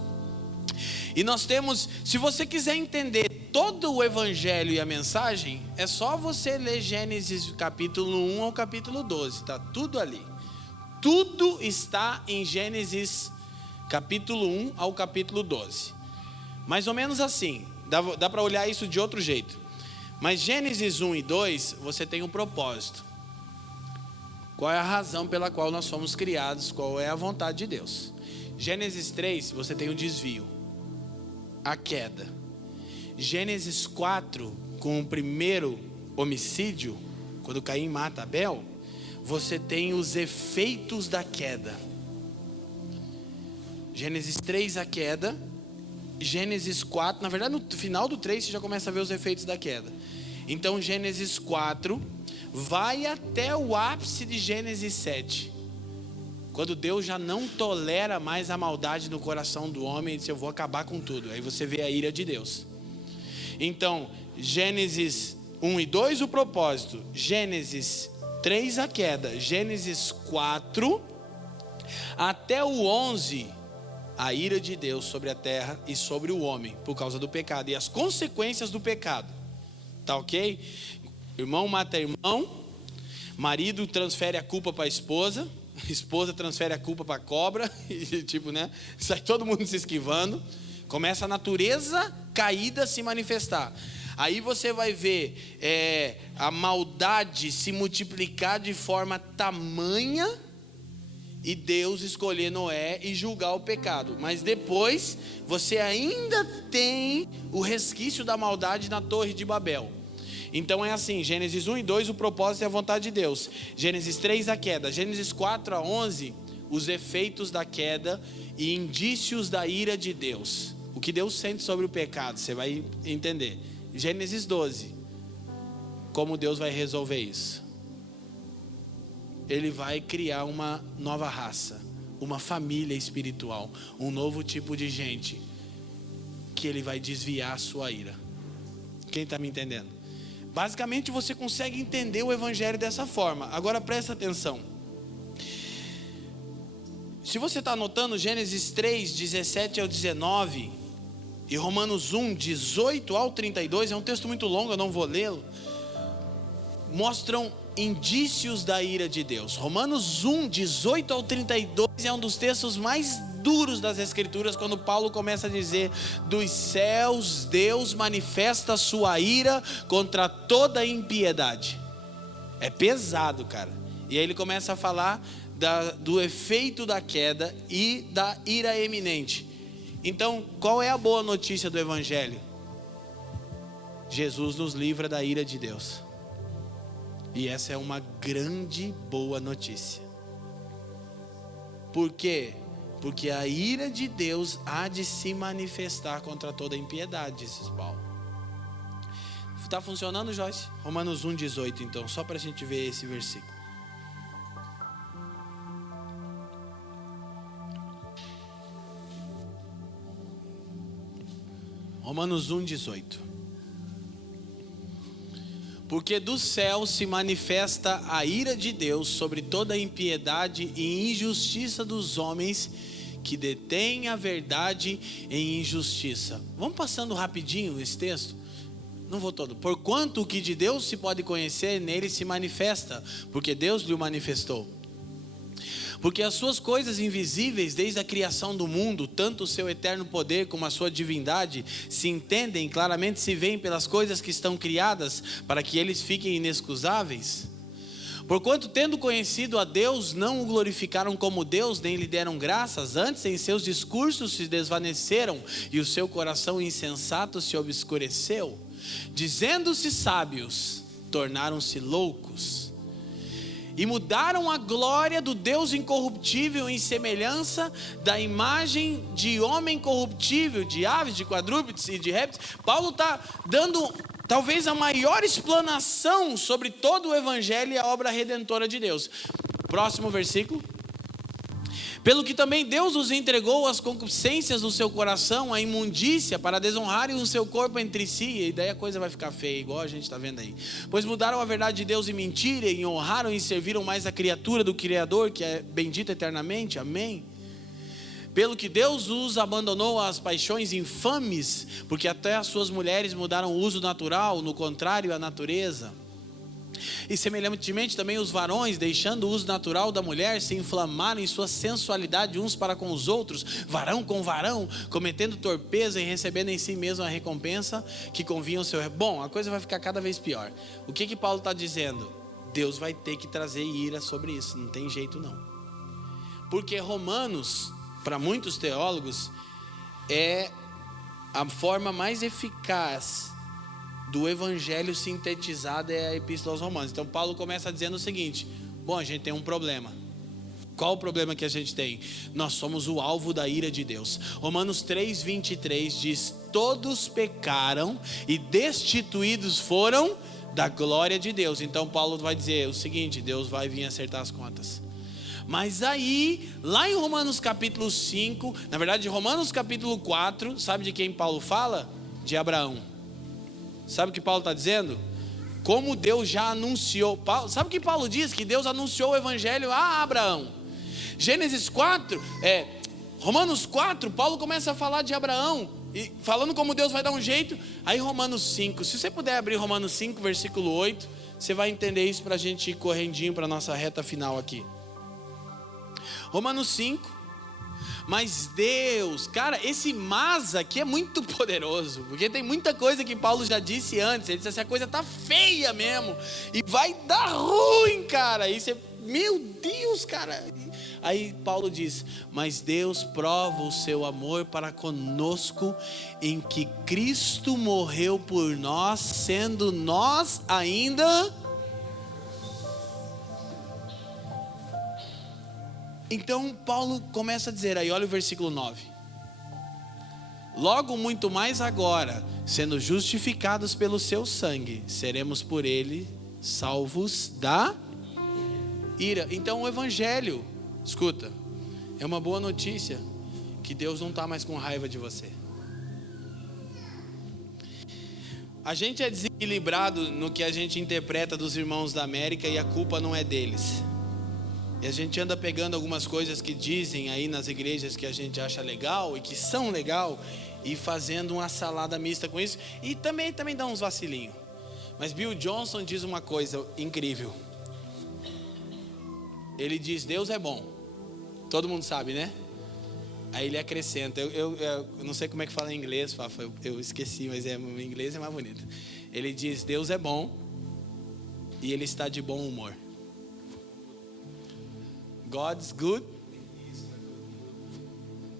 E nós temos, se você quiser entender todo o Evangelho e a mensagem, é só você ler Gênesis capítulo 1 ao capítulo 12, está tudo ali. Tudo está em Gênesis capítulo 1 ao capítulo 12. Mais ou menos assim, dá para olhar isso de outro jeito. Mas Gênesis 1 e 2, você tem um propósito. Qual é a razão pela qual nós fomos criados? Qual é a vontade de Deus? Gênesis 3, você tem o desvio, a queda. Gênesis 4, com o primeiro homicídio, quando Caim mata Abel, você tem os efeitos da queda. Gênesis 3, a queda. Gênesis 4, na verdade no final do 3 você já começa a ver os efeitos da queda. Então Gênesis 4 vai até o ápice de Gênesis 7. Quando Deus já não tolera mais a maldade no coração do homem, ele diz: eu vou acabar com tudo. Aí você vê a ira de Deus. Então, Gênesis 1 e 2, o propósito. Gênesis 3, a queda. Gênesis 4 até o 11, a ira de Deus sobre a terra e sobre o homem, por causa do pecado e as consequências do pecado. Tá ok? Irmão mata irmão, marido transfere a culpa para a esposa transfere a culpa para a cobra, e tipo, né? Sai todo mundo se esquivando. Começa a natureza caída a se manifestar. Aí você vai ver a maldade se multiplicar de forma tamanha e Deus escolher Noé e julgar o pecado. Mas depois você ainda tem o resquício da maldade na Torre de Babel. Então é assim, Gênesis 1 e 2, o propósito é a vontade de Deus. Gênesis 3, a queda. Gênesis 4 a 11, os efeitos da queda e indícios da ira de Deus. O que Deus sente sobre o pecado, você vai entender. Gênesis 12, como Deus vai resolver isso. Ele vai criar uma nova raça, uma família espiritual, um novo tipo de gente, que ele vai desviar a sua ira. Quem está me entendendo? Basicamente você consegue entender o evangelho dessa forma. Agora presta atenção. Se você está anotando, Gênesis 3, 17 ao 19 e Romanos 1, 18 ao 32, é um texto muito longo, eu não vou lê-lo, mostram indícios da ira de Deus. Romanos 1, 18 ao 32 é um dos textos mais duros das Escrituras, quando Paulo começa a dizer: dos céus Deus manifesta a sua ira contra toda impiedade. É pesado, cara. E aí ele começa a falar do efeito da queda e da ira eminente. Então, qual é a boa notícia do Evangelho? Jesus nos livra da ira de Deus. E essa é uma grande boa notícia. Por quê? Porque a ira de Deus há de se manifestar contra toda impiedade, disse Paulo. Está funcionando, Joyce? Romanos 1, 18, então, só para a gente ver esse versículo. Romanos 1, 18. Porque do céu se manifesta a ira de Deus sobre toda a impiedade e injustiça dos homens que detêm a verdade em injustiça. Vamos passando rapidinho esse texto? Não vou todo. Porquanto o que de Deus se pode conhecer, nele se manifesta, porque Deus lhe o manifestou. Porque as suas coisas invisíveis, desde a criação do mundo, tanto o seu eterno poder como a sua divindade, se entendem, claramente se veem pelas coisas que estão criadas, para que eles fiquem inexcusáveis. Porquanto, tendo conhecido a Deus, não o glorificaram como Deus, nem lhe deram graças, antes em seus discursos se desvaneceram, e o seu coração insensato se obscureceu. Dizendo-se sábios, tornaram-se loucos. E mudaram a glória do Deus incorruptível em semelhança da imagem de homem corruptível, de aves, de quadrúpedes e de répteis. Paulo está dando talvez a maior explanação sobre todo o evangelho e a obra redentora de Deus. Próximo versículo. Pelo que também Deus os entregou às concupiscências do seu coração, à imundícia, para desonrarem o seu corpo entre si. E daí a coisa vai ficar feia, igual a gente está vendo aí. Pois mudaram a verdade de Deus em mentira, e honraram e serviram mais a criatura do Criador, que é bendito eternamente. Amém. Pelo que Deus os abandonou às paixões infames, porque até as suas mulheres mudaram o uso natural, no contrário à natureza. E semelhantemente também os varões, deixando o uso natural da mulher, se inflamaram em sua sensualidade uns para com os outros, varão com varão, cometendo torpeza e recebendo em si mesmo a recompensa que convinha ao seu... Bom, a coisa vai ficar cada vez pior. O que Paulo está dizendo? Deus vai ter que trazer ira sobre isso, não tem jeito não. Porque Romanos, para muitos teólogos, é a forma mais eficaz do evangelho sintetizado é a Epístola aos Romanos. Então Paulo começa dizendo o seguinte: bom, a gente tem um problema. Qual o problema que a gente tem? Nós somos o alvo da ira de Deus. Romanos 3:23 diz: todos pecaram e destituídos foram da glória de Deus. Então Paulo vai dizer o seguinte: Deus vai vir acertar as contas. Mas aí, lá em Romanos capítulo 5, na verdade Romanos capítulo 4, sabe de quem Paulo fala? De Abraão. Sabe o que Paulo está dizendo? Como Deus já anunciou. Sabe o que Paulo diz? Que Deus anunciou o evangelho a Abraão. Gênesis 4, Romanos 4, Paulo começa a falar de Abraão, e falando como Deus vai dar um jeito. Aí Romanos 5, se você puder abrir Romanos 5, versículo 8, você vai entender isso para a gente ir correndinho para a nossa reta final aqui. Romanos 5, mas Deus, cara, esse mas aqui é muito poderoso, porque tem muita coisa que Paulo já disse antes. Ele disse assim: a coisa tá feia mesmo, e vai dar ruim, cara. E você, meu Deus, cara. Aí Paulo diz: mas Deus prova o seu amor para conosco, em que Cristo morreu por nós, sendo nós ainda. Então Paulo começa a dizer aí, olha o versículo 9: logo muito mais agora, sendo justificados pelo seu sangue, seremos por ele salvos da ira. Então o evangelho, escuta, é uma boa notícia, que Deus não está mais com raiva de você. A gente é desequilibrado no que a gente interpreta dos irmãos da América, e a culpa não é deles. E a gente anda pegando algumas coisas que dizem aí nas igrejas que a gente acha legal e que são legal, e fazendo uma salada mista com isso, e também dá uns vacilinhos. Mas Bill Johnson diz uma coisa incrível. Ele diz: Deus é bom. Todo mundo sabe, né? Aí ele acrescenta, eu não sei como é que fala em inglês, Fafa, eu esqueci, mas em inglês é mais bonito. Ele diz: Deus é bom e ele está de bom humor. God's good.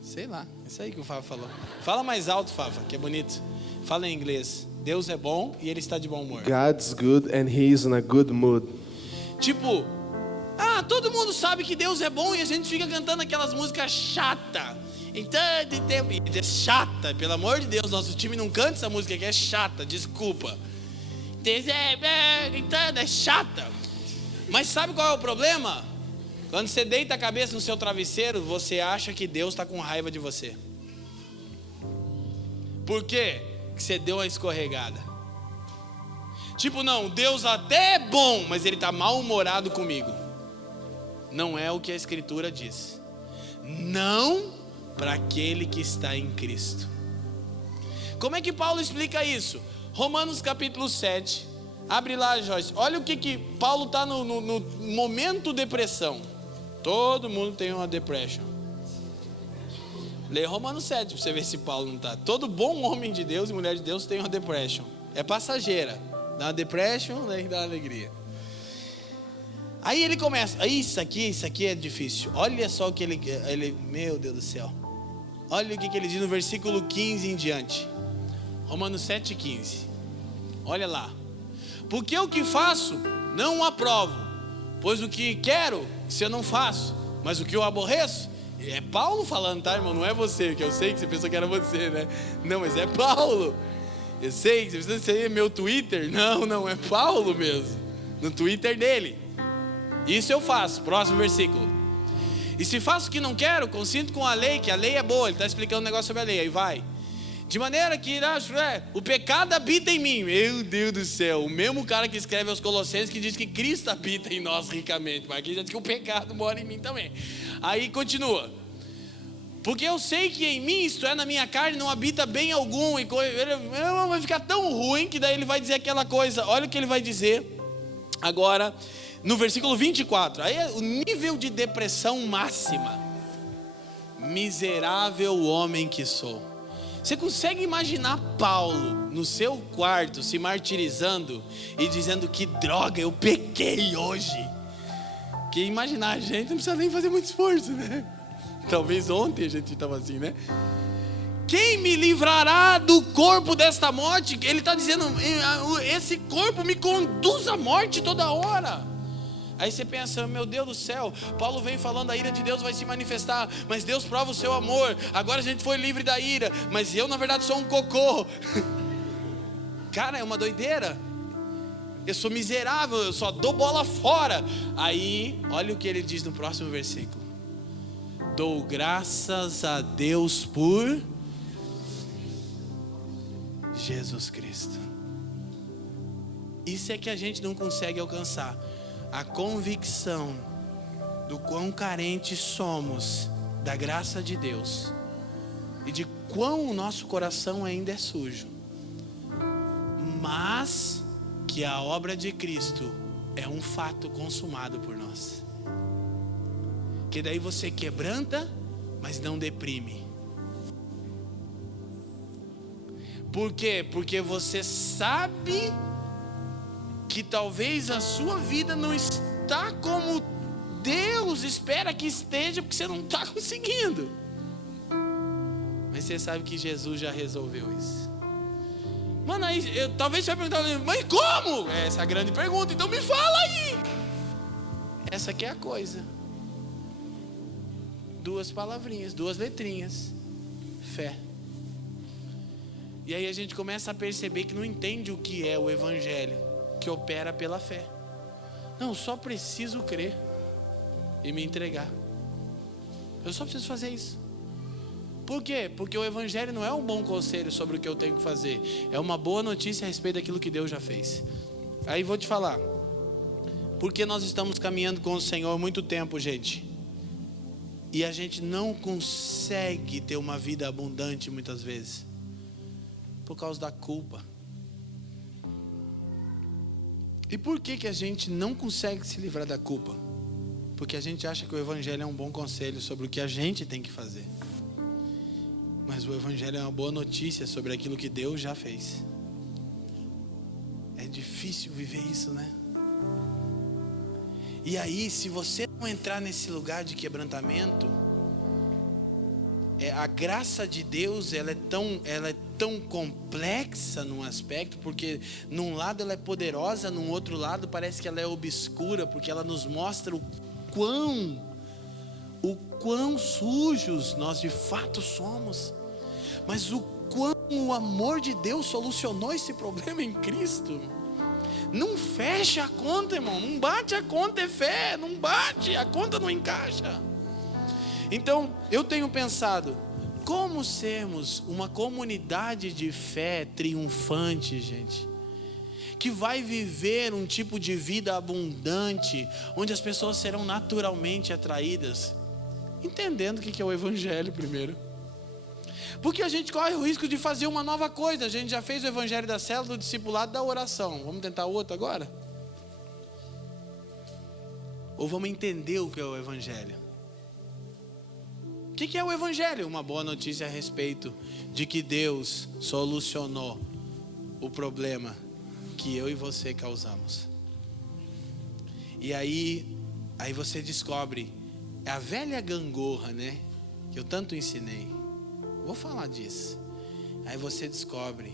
Sei lá, isso aí que o Fafa falou. Fala mais alto, Fafa, que é bonito. Fala em inglês: Deus é bom e ele está de bom humor. God's good and he is in a good mood. Tipo, todo mundo sabe que Deus é bom, e a gente fica cantando aquelas músicas chatas. Então, é chata, pelo amor de Deus, nosso time não canta essa música que é chata, desculpa. Então, é chata. Mas sabe qual é o problema? Quando você deita a cabeça no seu travesseiro, você acha que Deus está com raiva de você. Por quê? Porque você deu uma escorregada. Tipo, não, Deus até é bom, mas ele está mal-humorado comigo. Não é o que a Escritura diz. Não para aquele que está em Cristo. Como é que Paulo explica isso? Romanos capítulo 7. Abre lá, Joyce. Olha o que Paulo está no momento depressão. Todo mundo tem uma depression. Lê Romanos 7 para você ver se Paulo não está. Todo bom homem de Deus e mulher de Deus tem uma depression. É passageira. Dá uma depression, daí dá uma alegria. Aí ele começa: isso aqui é difícil. Olha só o que ele meu Deus do céu. Olha o que ele diz no versículo 15 em diante. Romanos 7,15. Olha lá: porque o que faço não aprovo, pois o que quero, isso eu não faço, mas o que eu aborreço. É Paulo falando, tá, irmão? Não é você, que eu sei que você pensou que era você, né? Não, mas é Paulo. Eu sei que você pensou que seria meu Twitter. Não, é Paulo mesmo. No Twitter dele. Isso eu faço. Próximo versículo: e se faço o que não quero, consinto com a lei, que a lei é boa. Ele está explicando um negócio sobre a lei, aí vai: de maneira que o pecado habita em mim. Meu Deus do céu, o mesmo cara que escreve aos Colossenses, que diz que Cristo habita em nós ricamente, mas aqui já diz que o pecado mora em mim também. Aí continua: porque eu sei que em mim, isto é, na minha carne, não habita bem algum, e vai ficar tão ruim que daí ele vai dizer aquela coisa. Olha o que ele vai dizer agora no versículo 24. Aí é o nível de depressão máxima: miserável homem que sou. Você consegue imaginar Paulo no seu quarto se martirizando e dizendo: que droga, eu pequei hoje? Que imaginar a gente não precisa nem fazer muito esforço, né? Talvez ontem a gente estava assim, né? quem me livrará do corpo desta morte? Ele está dizendo, esse corpo me conduz à morte toda hora. Aí você pensa, meu Deus do céu, Paulo vem falando, a ira de Deus vai se manifestar, mas Deus prova o seu amor, agora a gente foi livre da ira, mas eu na verdade sou um cocô. Cara, é uma doideira. Eu sou miserável, eu só dou bola fora. Aí, olha o que ele diz no próximo versículo: dou graças a Deus por Jesus Cristo. Isso é que a gente não consegue alcançar. A convicção do quão carentes somos da graça de Deus e de quão o nosso coração ainda é sujo, mas que a obra de Cristo é um fato consumado por nós. Que daí você quebranta, mas não deprime. Por quê? Porque você sabe que talvez a sua vida não está como Deus espera que esteja, porque você não está conseguindo. Mas você sabe que Jesus já resolveu isso. Mano, aí talvez você vai perguntar, mas como? Essa é a grande pergunta, então me fala aí. Essa aqui é a coisa. 2 palavrinhas, 2 letrinhas: fé. E aí a gente começa a perceber que não entende o que é o evangelho, que opera pela fé. Não, só preciso crer e me entregar. Eu só preciso fazer isso. Por quê? Porque o evangelho não é um bom conselho sobre o que eu tenho que fazer, é uma boa notícia a respeito daquilo que Deus já fez. Aí vou te falar, porque nós estamos caminhando com o Senhor há muito tempo, gente, e a gente não consegue ter uma vida abundante muitas vezes, por causa da culpa. E por que a gente não consegue se livrar da culpa? Porque a gente acha que o evangelho é um bom conselho sobre o que a gente tem que fazer. Mas o evangelho é uma boa notícia sobre aquilo que Deus já fez. É difícil viver isso, né? E aí, se você não entrar nesse lugar de quebrantamento, a graça de Deus ela é tão complexa num aspecto, porque num lado ela é poderosa, num outro lado parece que ela é obscura, porque ela nos mostra o quão sujos nós de fato somos, mas o quão o amor de Deus solucionou esse problema em Cristo. Não fecha a conta, irmão, não bate a conta, é fé, não bate, a conta não encaixa. Então eu tenho pensado, como sermos uma comunidade de fé triunfante, gente, que vai viver um tipo de vida abundante, onde as pessoas serão naturalmente atraídas, entendendo o que é o evangelho primeiro. Porque a gente corre o risco de fazer uma nova coisa. A gente já fez o evangelho da célula, do discipulado, da oração. Vamos tentar outro agora? Ou vamos entender o que é o evangelho? O que é o evangelho? Uma boa notícia a respeito de que Deus solucionou o problema que eu e você causamos. E aí você descobre a velha gangorra, né? Que eu tanto ensinei. Vou falar disso. Aí você descobre,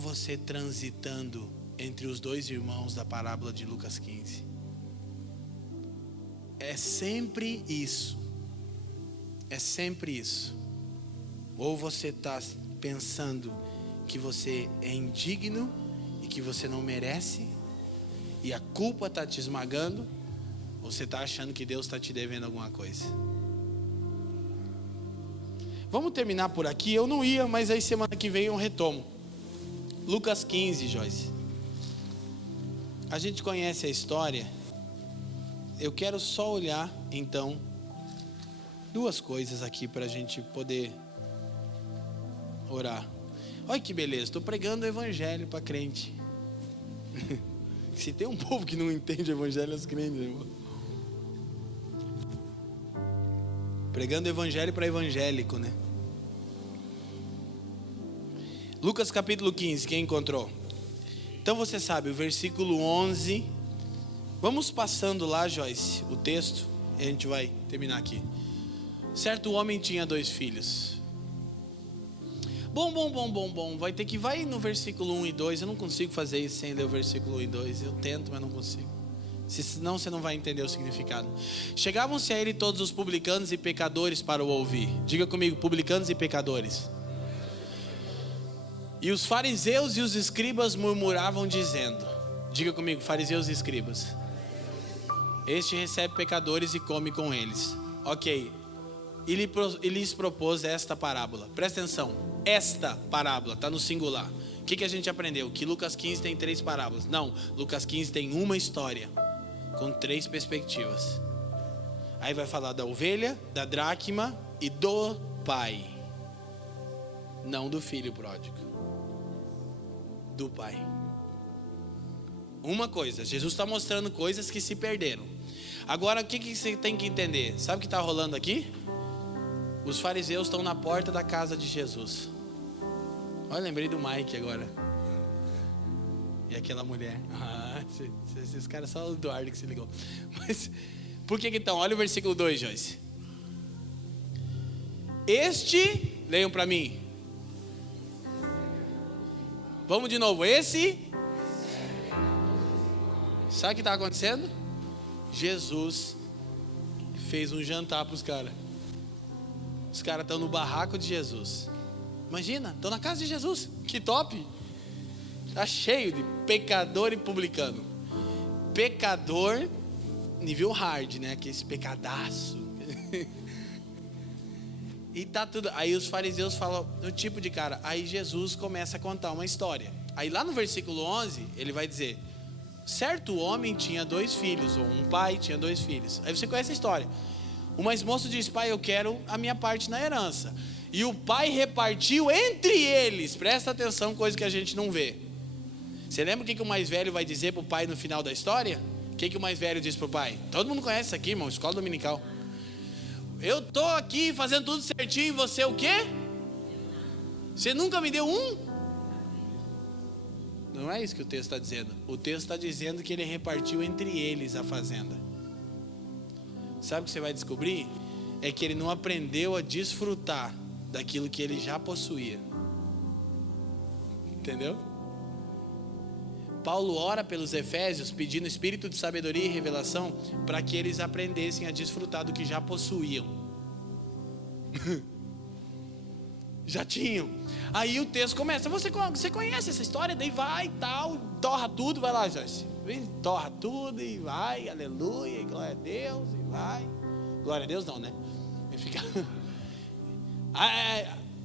você transitando entre os 2 irmãos da parábola de Lucas 15. É sempre isso. É sempre isso. Ou você está pensando que você é indigno e que você não merece, e a culpa está te esmagando, ou você está achando que Deus está te devendo alguma coisa. Vamos terminar por aqui. Eu não ia, mas aí semana que vem eu retomo. Lucas 15, Joyce. A gente conhece a história. Eu quero só olhar, então, 2 coisas aqui para a gente poder orar. Olha que beleza, estou pregando o evangelho para crente. Se tem um povo que não entende o evangelho, é os crentes, irmão. Pregando o evangelho para evangélico, né? Lucas capítulo 15, quem encontrou? Então você sabe, o versículo 11. Vamos passando lá, Joyce, o texto, e a gente vai terminar aqui. Certo homem tinha 2 filhos. Bom. Vai ter que vai no versículo 1 e 2. Eu não consigo fazer isso sem ler o versículo 1 e 2. Eu tento, mas não consigo. Senão você não vai entender o significado. Chegavam-se a ele todos os publicanos e pecadores para o ouvir. Diga comigo, publicanos e pecadores. E os fariseus e os escribas murmuravam dizendo. Diga comigo, fariseus e escribas. Este recebe pecadores e come com eles. Ok. E lhes propôs esta parábola. Presta atenção. Esta parábola, está no singular. O que a gente aprendeu? Que Lucas 15 tem 3 parábolas. Não, Lucas 15 tem uma história. Com 3 perspectivas. Aí vai falar da ovelha, da dracma e do pai. Não do filho pródigo. Do pai. Uma coisa, Jesus está mostrando coisas que se perderam. Agora o que você tem que entender? Sabe o que está rolando aqui? Os fariseus estão na porta da casa de Jesus. Olha, lembrei do Mike agora. E aquela mulher. Esses caras só o Eduardo que se ligou. Mas por que então? Olha o versículo 2, Joyce. Leiam para mim. Vamos de novo. Sabe o que está acontecendo? Jesus fez um jantar para os caras. Os caras estão no barraco de Jesus. Imagina, estão na casa de Jesus. Que top! Está cheio de pecador e publicano. Pecador, nível hard, né? Que esse pecadaço. E tá tudo. Aí os fariseus falam do tipo de cara. Aí Jesus começa a contar uma história. Aí lá no versículo 11, ele vai dizer: certo homem tinha 2 filhos, ou um pai tinha 2 filhos. Aí você conhece a história. O mais moço diz: pai, eu quero a minha parte na herança. E o pai repartiu entre eles. Presta atenção, coisa que a gente não vê. Você lembra o que o mais velho vai dizer para o pai no final da história? O que o mais velho diz para o pai? Todo mundo conhece isso aqui, irmão, escola dominical. Eu estou aqui fazendo tudo certinho e você o quê? Você nunca me deu um? Não é isso que o texto está dizendo. O texto está dizendo que ele repartiu entre eles a fazenda. Sabe o que você vai descobrir? É que ele não aprendeu a desfrutar daquilo que ele já possuía. Entendeu? Paulo ora pelos Efésios pedindo espírito de sabedoria e revelação para que eles aprendessem a desfrutar do que já possuíam. Já tinham. Aí o texto começa. Você conhece essa história? Daí vai e tal, torra tudo. Vai lá, Joyce. Torra tudo e vai, aleluia, glória a Deus, e vai. Glória a Deus não, né? Fica...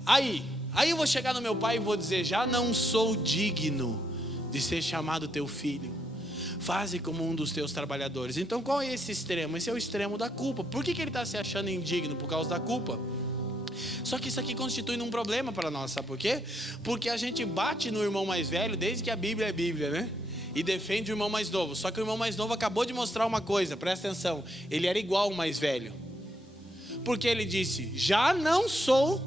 Aí eu vou chegar no meu pai e vou dizer: já não sou digno de ser chamado teu filho. Faze como um dos teus trabalhadores. Então qual é esse extremo? Esse é o extremo da culpa. Por que ele está se achando indigno? Por causa da culpa. Só que isso aqui constitui um problema para nós, sabe por quê? Porque a gente bate no irmão mais velho desde que a Bíblia é Bíblia, né? E defende o irmão mais novo. Só que o irmão mais novo acabou de mostrar uma coisa, presta atenção. Ele era igual ao mais velho. Porque ele disse: já não sou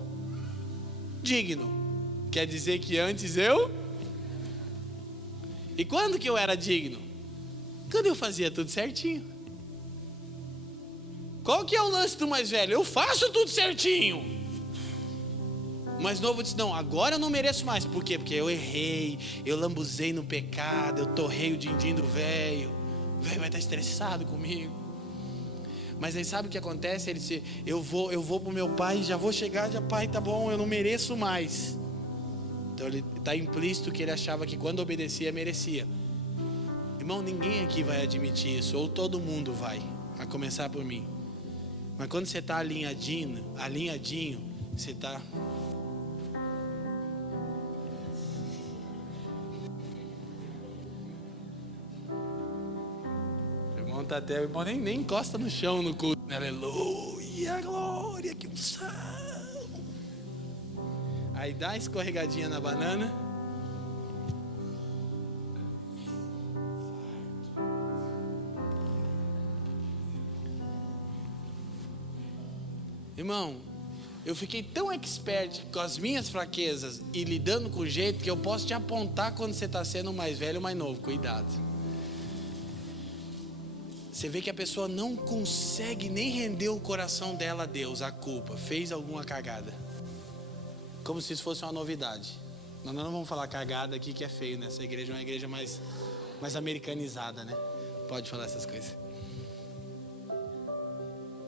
digno. Quer dizer que antes eu... E quando que eu era digno? Quando eu fazia tudo certinho. Qual que é o lance do mais velho? Eu faço tudo certinho. O mais novo disse: não, agora eu não mereço mais. Por quê? Porque eu errei, eu lambuzei no pecado, eu torrei o din-din do velho. O velho vai estar estressado comigo. Mas aí sabe o que acontece? Ele disse: eu vou pro meu pai, já vou chegar, já, pai, tá bom, eu não mereço mais. Então ele está implícito que ele achava que quando obedecia, merecia. Irmão, ninguém aqui vai admitir isso, ou todo mundo vai, a começar por mim. Mas quando você está alinhadinho, você está... O irmão está até... O irmão nem encosta no chão no culto. Aleluia, glória, que unção. Aí dá uma escorregadinha na banana. Irmão, eu fiquei tão expert com as minhas fraquezas e lidando com o jeito que eu posso te apontar quando você está sendo mais velho ou mais novo. Cuidado. Você vê que a pessoa não consegue nem render o coração dela a Deus, a culpa. Fez alguma cagada. como se isso fosse uma novidade. Nós não vamos falar cagada aqui, que é feio, né? Essa igreja é uma igreja mais americanizada, né? Pode falar essas coisas.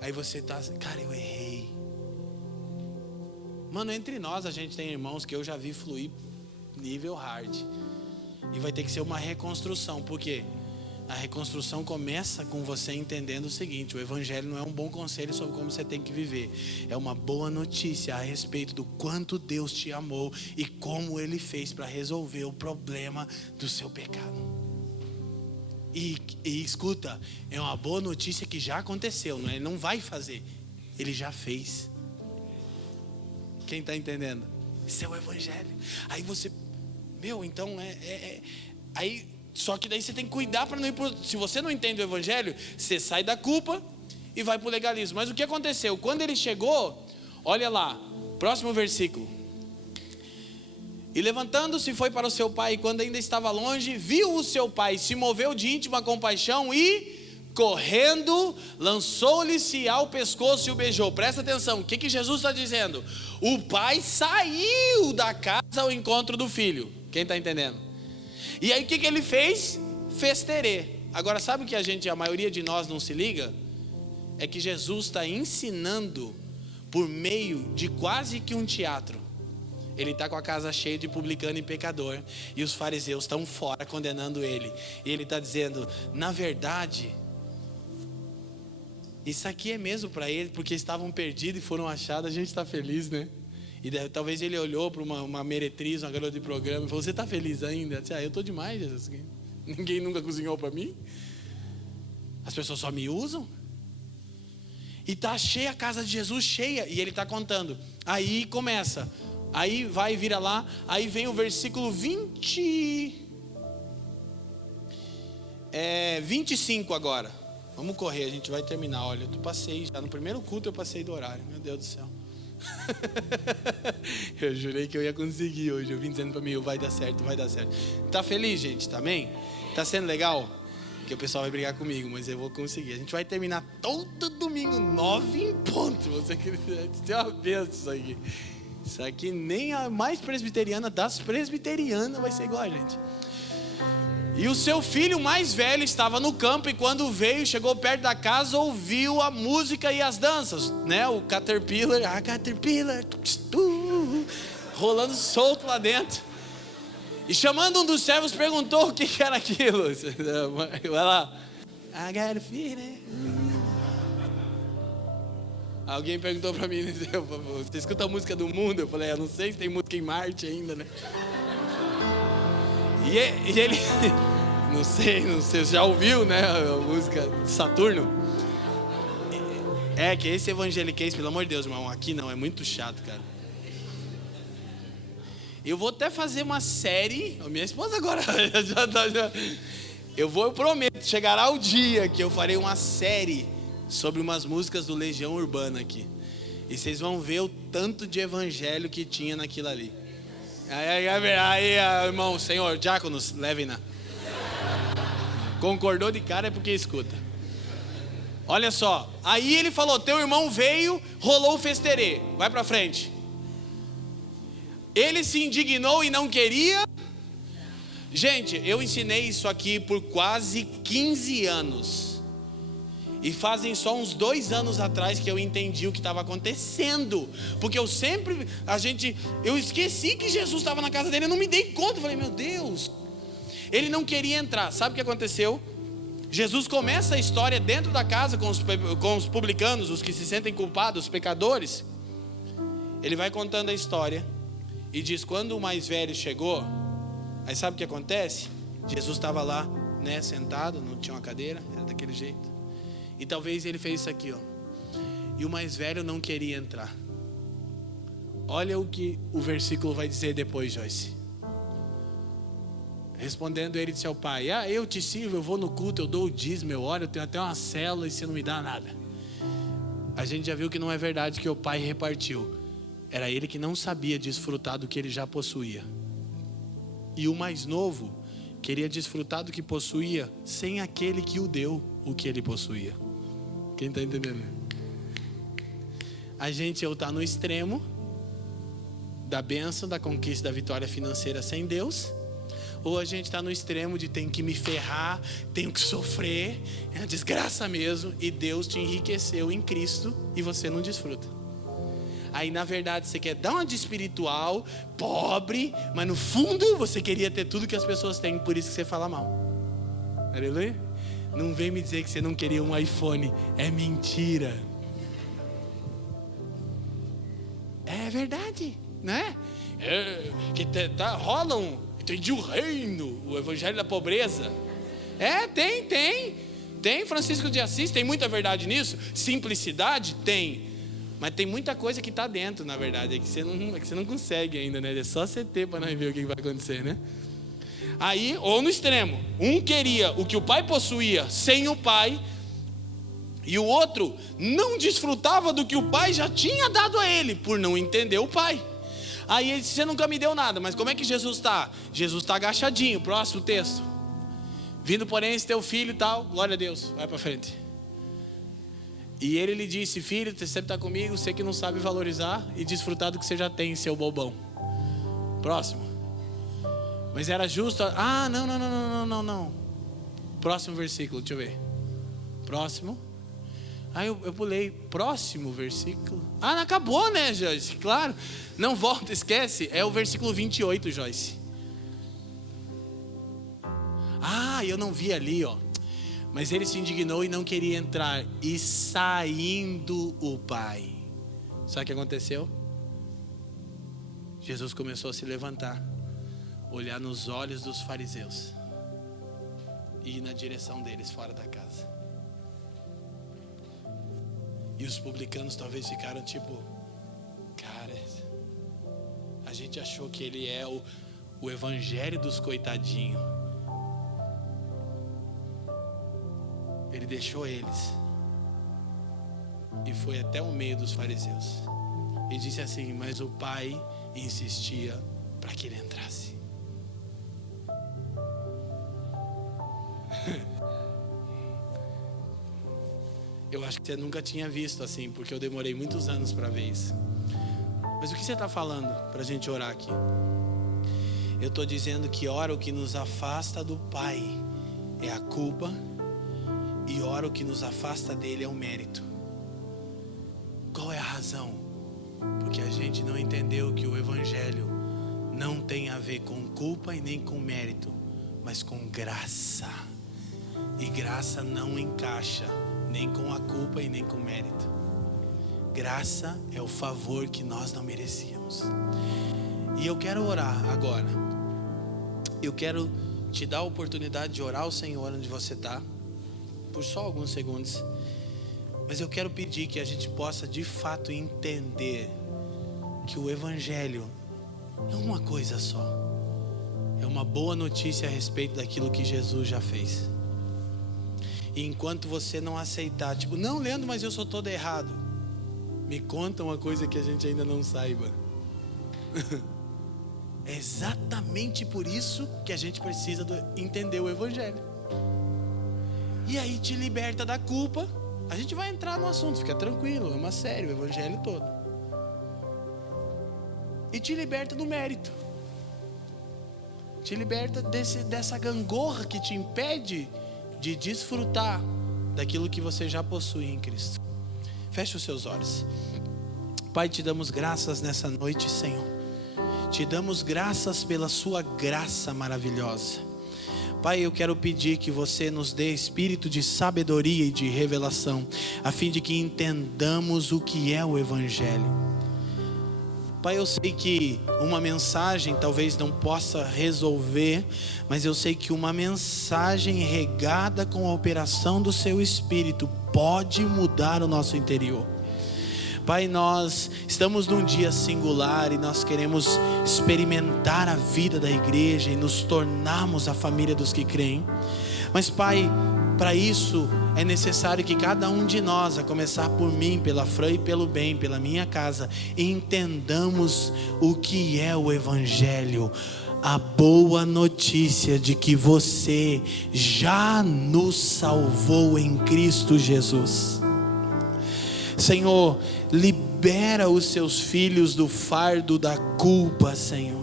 Aí você tá assim, cara, eu errei. Mano, entre nós a gente tem irmãos que eu já vi fluir nível hard. E vai ter que ser uma reconstrução. Por quê? A reconstrução começa com você entendendo o seguinte: o evangelho não é um bom conselho sobre como você tem que viver. É uma boa notícia a respeito do quanto Deus te amou e como Ele fez para resolver o problema do seu pecado. E escuta, é uma boa notícia que já aconteceu, não é? Ele não vai fazer, Ele já fez. Quem está entendendo? Isso é o evangelho. Aí você, então aí, só que daí você tem que cuidar para não ir por, se você não entende o evangelho, você sai da culpa e vai para o legalismo. Mas o que aconteceu? Quando ele chegou, olha lá, próximo versículo. E levantando-se foi para o seu pai, e quando ainda estava longe, viu o seu pai, se moveu de íntima compaixão e, correndo, lançou-lhe-se ao pescoço e o beijou. Presta atenção, o que Jesus está dizendo? O pai saiu da casa ao encontro do filho. Quem está entendendo? E aí o que ele fez? Festerê. Agora sabe o que a maioria de nós não se liga? É que Jesus está ensinando por meio de quase que um teatro. Ele está com a casa cheia de publicano e pecador, e os fariseus estão fora condenando ele. E ele está dizendo, na verdade, isso aqui é mesmo para eles, porque estavam perdidos e foram achados. A gente está feliz, né? E talvez ele olhou para uma meretriz, uma garota de programa, e falou, você está feliz ainda? Eu disse, eu estou demais, Jesus. Ninguém nunca cozinhou para mim. As pessoas só me usam. E está cheia a casa de Jesus, cheia. E ele está contando. Aí começa. Aí vai e vira lá. Aí vem o versículo 25 agora. Vamos correr, a gente vai terminar. Olha, eu passei já no primeiro culto, eu passei do horário. Meu Deus do céu. Eu jurei que eu ia conseguir hoje. Eu vim dizendo para mim, vai dar certo, vai dar certo. Tá feliz, gente? Tá bem? Tá sendo legal? Porque o pessoal vai brigar comigo, mas eu vou conseguir. A gente vai terminar todo domingo 9 em ponto. Você acredita? Tem uma benção isso aqui. Isso aqui nem a mais presbiteriana das presbiterianas vai ser igual a gente. E o seu filho mais velho estava no campo, e quando veio, chegou perto da casa, ouviu a música e as danças, né? O Caterpillar, rolando solto lá dentro. E chamando um dos servos, perguntou o que era aquilo. Vai lá. I got a feeling. Alguém perguntou para mim, você escuta a música do mundo? Eu falei, eu não sei se tem música em Marte ainda, né? E ele, não sei, você já ouviu, né, a música de Saturno? Que esse evangeliquez, pelo amor de Deus, irmão, aqui não, é muito chato, cara. Eu vou até fazer uma série, minha esposa agora eu prometo, chegará o dia que eu farei uma série sobre umas músicas do Legião Urbana aqui. E vocês vão ver o tanto de evangelho que tinha naquilo ali. Aí, irmão, senhor, diáconos, levem-na. Concordou de cara é porque escuta. Olha só, aí ele falou, teu irmão veio, rolou o festerê. Vai pra frente. Ele se indignou e não queria. Gente, eu ensinei isso aqui por quase 15 anos. E fazem só uns 2 anos atrás que eu entendi o que estava acontecendo. Porque eu esqueci que Jesus estava na casa dele, eu não me dei conta. Eu falei, meu Deus. Ele não queria entrar. Sabe o que aconteceu? Jesus começa a história dentro da casa com os publicanos, os que se sentem culpados, os pecadores. Ele vai contando a história e diz, quando o mais velho chegou, aí sabe o que acontece? Jesus estava lá, né, sentado, não tinha uma cadeira, era daquele jeito. E talvez ele fez isso aqui, ó. E o mais velho não queria entrar. Olha o que o versículo vai dizer depois, Joyce. Respondendo ele disse ao pai, eu te sirvo, eu vou no culto, eu dou o dízimo, eu oro, eu tenho até uma célula e você não me dá nada. A gente já viu que não é verdade que o pai repartiu. Era ele que não sabia desfrutar do que ele já possuía. E o mais novo queria desfrutar do que possuía sem aquele que o deu o que ele possuía. Quem está entendendo? A gente ou está no extremo da bênção, da conquista, da vitória financeira sem Deus, ou a gente está no extremo de tenho que me ferrar, tenho que sofrer, é uma desgraça mesmo, e Deus te enriqueceu em Cristo e você não desfruta. Aí na verdade você quer dar uma de espiritual, pobre, mas no fundo você queria ter tudo que as pessoas têm, por isso que você fala mal. Aleluia? Não vem me dizer que você não queria um iPhone, é mentira. É verdade, né? Rola um, entendi o reino, o evangelho da pobreza. Tem Francisco de Assis, tem muita verdade nisso. Simplicidade, tem. Mas tem muita coisa que está dentro, na verdade, é que você não consegue ainda, né? É só você ter para nós ver o que vai acontecer, né? Aí, ou no extremo, um queria o que o pai possuía sem o pai, e o outro não desfrutava do que o pai já tinha dado a ele, por não entender o pai. Aí ele disse, você nunca me deu nada, mas como é que Jesus está? Jesus está agachadinho, próximo texto. Vindo porém esse teu filho e tal, glória a Deus, vai para frente. E ele lhe disse, filho, você sempre está comigo, você que não sabe valorizar e desfrutar do que você já tem, seu bobão. Próximo. Mas era justo, não. Próximo versículo, deixa eu ver. Próximo. Aí eu pulei, próximo versículo. Não acabou, né, Joyce? Claro. Não volta, esquece. É o versículo 28, Joyce. Eu não vi ali, ó. Mas ele se indignou e não queria entrar. E saindo o pai. Sabe o que aconteceu? Jesus começou a se levantar, olhar nos olhos dos fariseus e ir na direção deles fora da casa. E os publicanos talvez ficaram tipo, cara, a gente achou que ele é o evangelho dos coitadinhos. Ele deixou eles e foi até o meio dos fariseus e disse assim, mas o pai insistia para que ele entrasse. Eu acho que você nunca tinha visto assim, porque eu demorei muitos anos para ver isso. Mas o que você está falando para a gente orar aqui? Eu estou dizendo que ora o que nos afasta do Pai é a culpa, e ora o que nos afasta dele é o mérito. Qual é a razão? Porque a gente não entendeu que o evangelho não tem a ver com culpa e nem com mérito, mas com graça. E graça não encaixa nem com a culpa e nem com o mérito. Graça é o favor que nós não merecíamos. E eu quero orar agora. Eu quero te dar a oportunidade de orar ao Senhor onde você está, por só alguns segundos. Mas eu quero pedir que a gente possa de fato entender que o evangelho é uma coisa só. É uma boa notícia a respeito daquilo que Jesus já fez. E enquanto você não aceitar, tipo, não, Leandro, mas eu sou todo errado. Me conta uma coisa que a gente ainda não saiba. É exatamente por isso que a gente precisa entender o evangelho. E aí te liberta da culpa. A gente vai entrar no assunto, fica tranquilo, é uma série, o evangelho todo. E te liberta do mérito. Te liberta dessa gangorra que te impede de desfrutar daquilo que você já possui em Cristo. Feche os seus olhos. Pai, te damos graças nessa noite, Senhor. Te damos graças pela sua graça maravilhosa. Pai, eu quero pedir que você nos dê espírito de sabedoria e de revelação, a fim de que entendamos o que é o evangelho. Pai, eu sei que uma mensagem talvez não possa resolver, mas eu sei que uma mensagem regada com a operação do seu Espírito pode mudar o nosso interior. Pai, nós estamos num dia singular e nós queremos experimentar a vida da igreja e nos tornarmos a família dos que creem. Mas, Pai, para isso é necessário que cada um de nós, a começar por mim, pela Fran e pelo bem, pela minha casa, entendamos o que é o evangelho. A boa notícia de que você já nos salvou em Cristo Jesus. Senhor, libera os seus filhos do fardo da culpa, Senhor.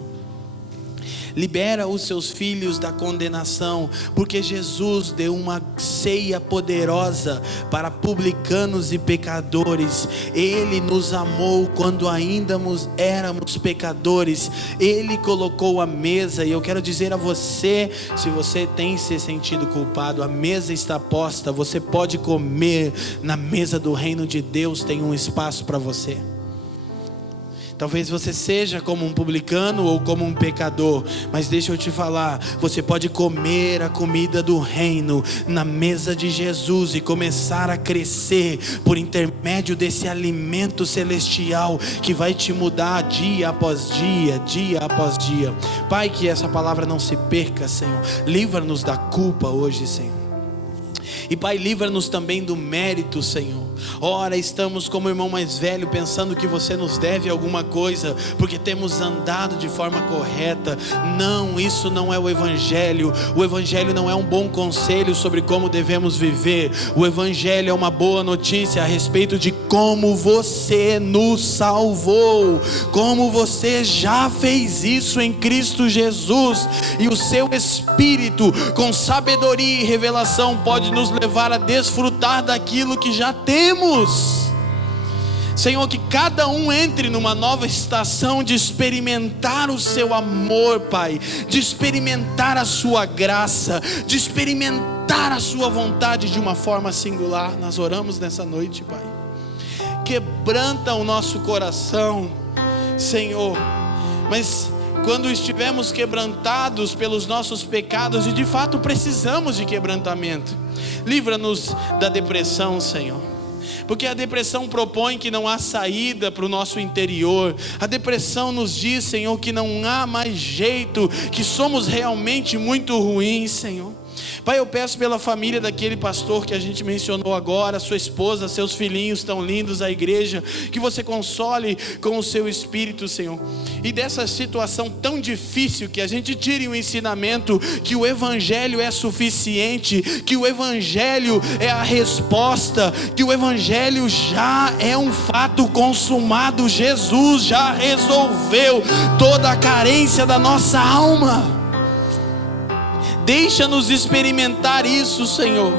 Libera os seus filhos da condenação, porque Jesus deu uma ceia poderosa para publicanos e pecadores. Ele nos amou quando ainda éramos pecadores. Ele colocou a mesa, e eu quero dizer a você, se você tem se sentido culpado, a mesa está posta, você pode comer na mesa do reino de Deus, tem um espaço para você. Talvez você seja como um publicano ou como um pecador, mas deixa eu te falar, você pode comer a comida do reino na mesa de Jesus e começar a crescer por intermédio desse alimento celestial que vai te mudar dia após dia, dia após dia. Pai, que essa palavra não se perca, Senhor. Livra-nos da culpa hoje, Senhor. E Pai, livra-nos também do mérito, Senhor. Ora, estamos como irmão mais velho pensando que você nos deve alguma coisa porque temos andado de forma correta. Não, isso não é o Evangelho. O Evangelho não é um bom conselho sobre como devemos viver. O Evangelho é uma boa notícia a respeito de como você nos salvou, como você já fez isso em Cristo Jesus, e o seu Espírito com sabedoria e revelação pode nos levar a desfrutar daquilo que já temos. Senhor, que cada um entre numa nova estação de experimentar o seu amor, Pai, de experimentar a sua graça, de experimentar a sua vontade de uma forma singular. Nós oramos nessa noite, Pai. Quebranta o nosso coração, Senhor, mas quando estivermos quebrantados pelos nossos pecados, e de fato precisamos de quebrantamento, livra-nos da depressão, Senhor, porque a depressão propõe que não há saída para o nosso interior. A depressão nos diz, Senhor, que não há mais jeito, que somos realmente muito ruins, Senhor. Pai, eu peço pela família daquele pastor que a gente mencionou agora, sua esposa, seus filhinhos tão lindos, a igreja, que você console com o seu Espírito, Senhor. E dessa situação tão difícil, que a gente tire o ensinamento que o Evangelho é suficiente, que o Evangelho é a resposta, que o Evangelho já é um fato consumado. Jesus já resolveu toda a carência da nossa alma. Deixa-nos experimentar isso, Senhor.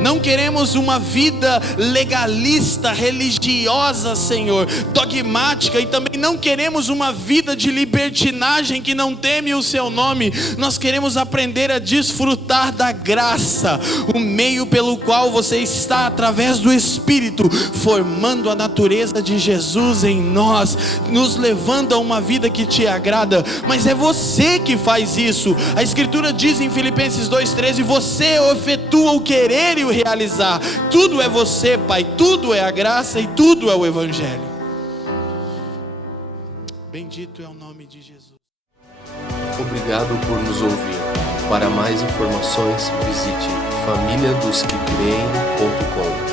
Não queremos uma vida legalista, religiosa, Senhor, dogmática, e também não queremos uma vida de libertinagem que não teme o seu nome. Nós queremos aprender a desfrutar da graça, o meio pelo qual você está, através do Espírito, formando a natureza de Jesus em nós, nos levando a uma vida que te agrada. Mas é você que faz isso. A Escritura diz em Filipenses 2,13: você efetua o querer e o realizar. Tudo é você, Pai, tudo é a graça e tudo é o Evangelho. Bendito é o nome de Jesus. Obrigado por nos ouvir. Para mais informações, visite famíliadosquecreem.com.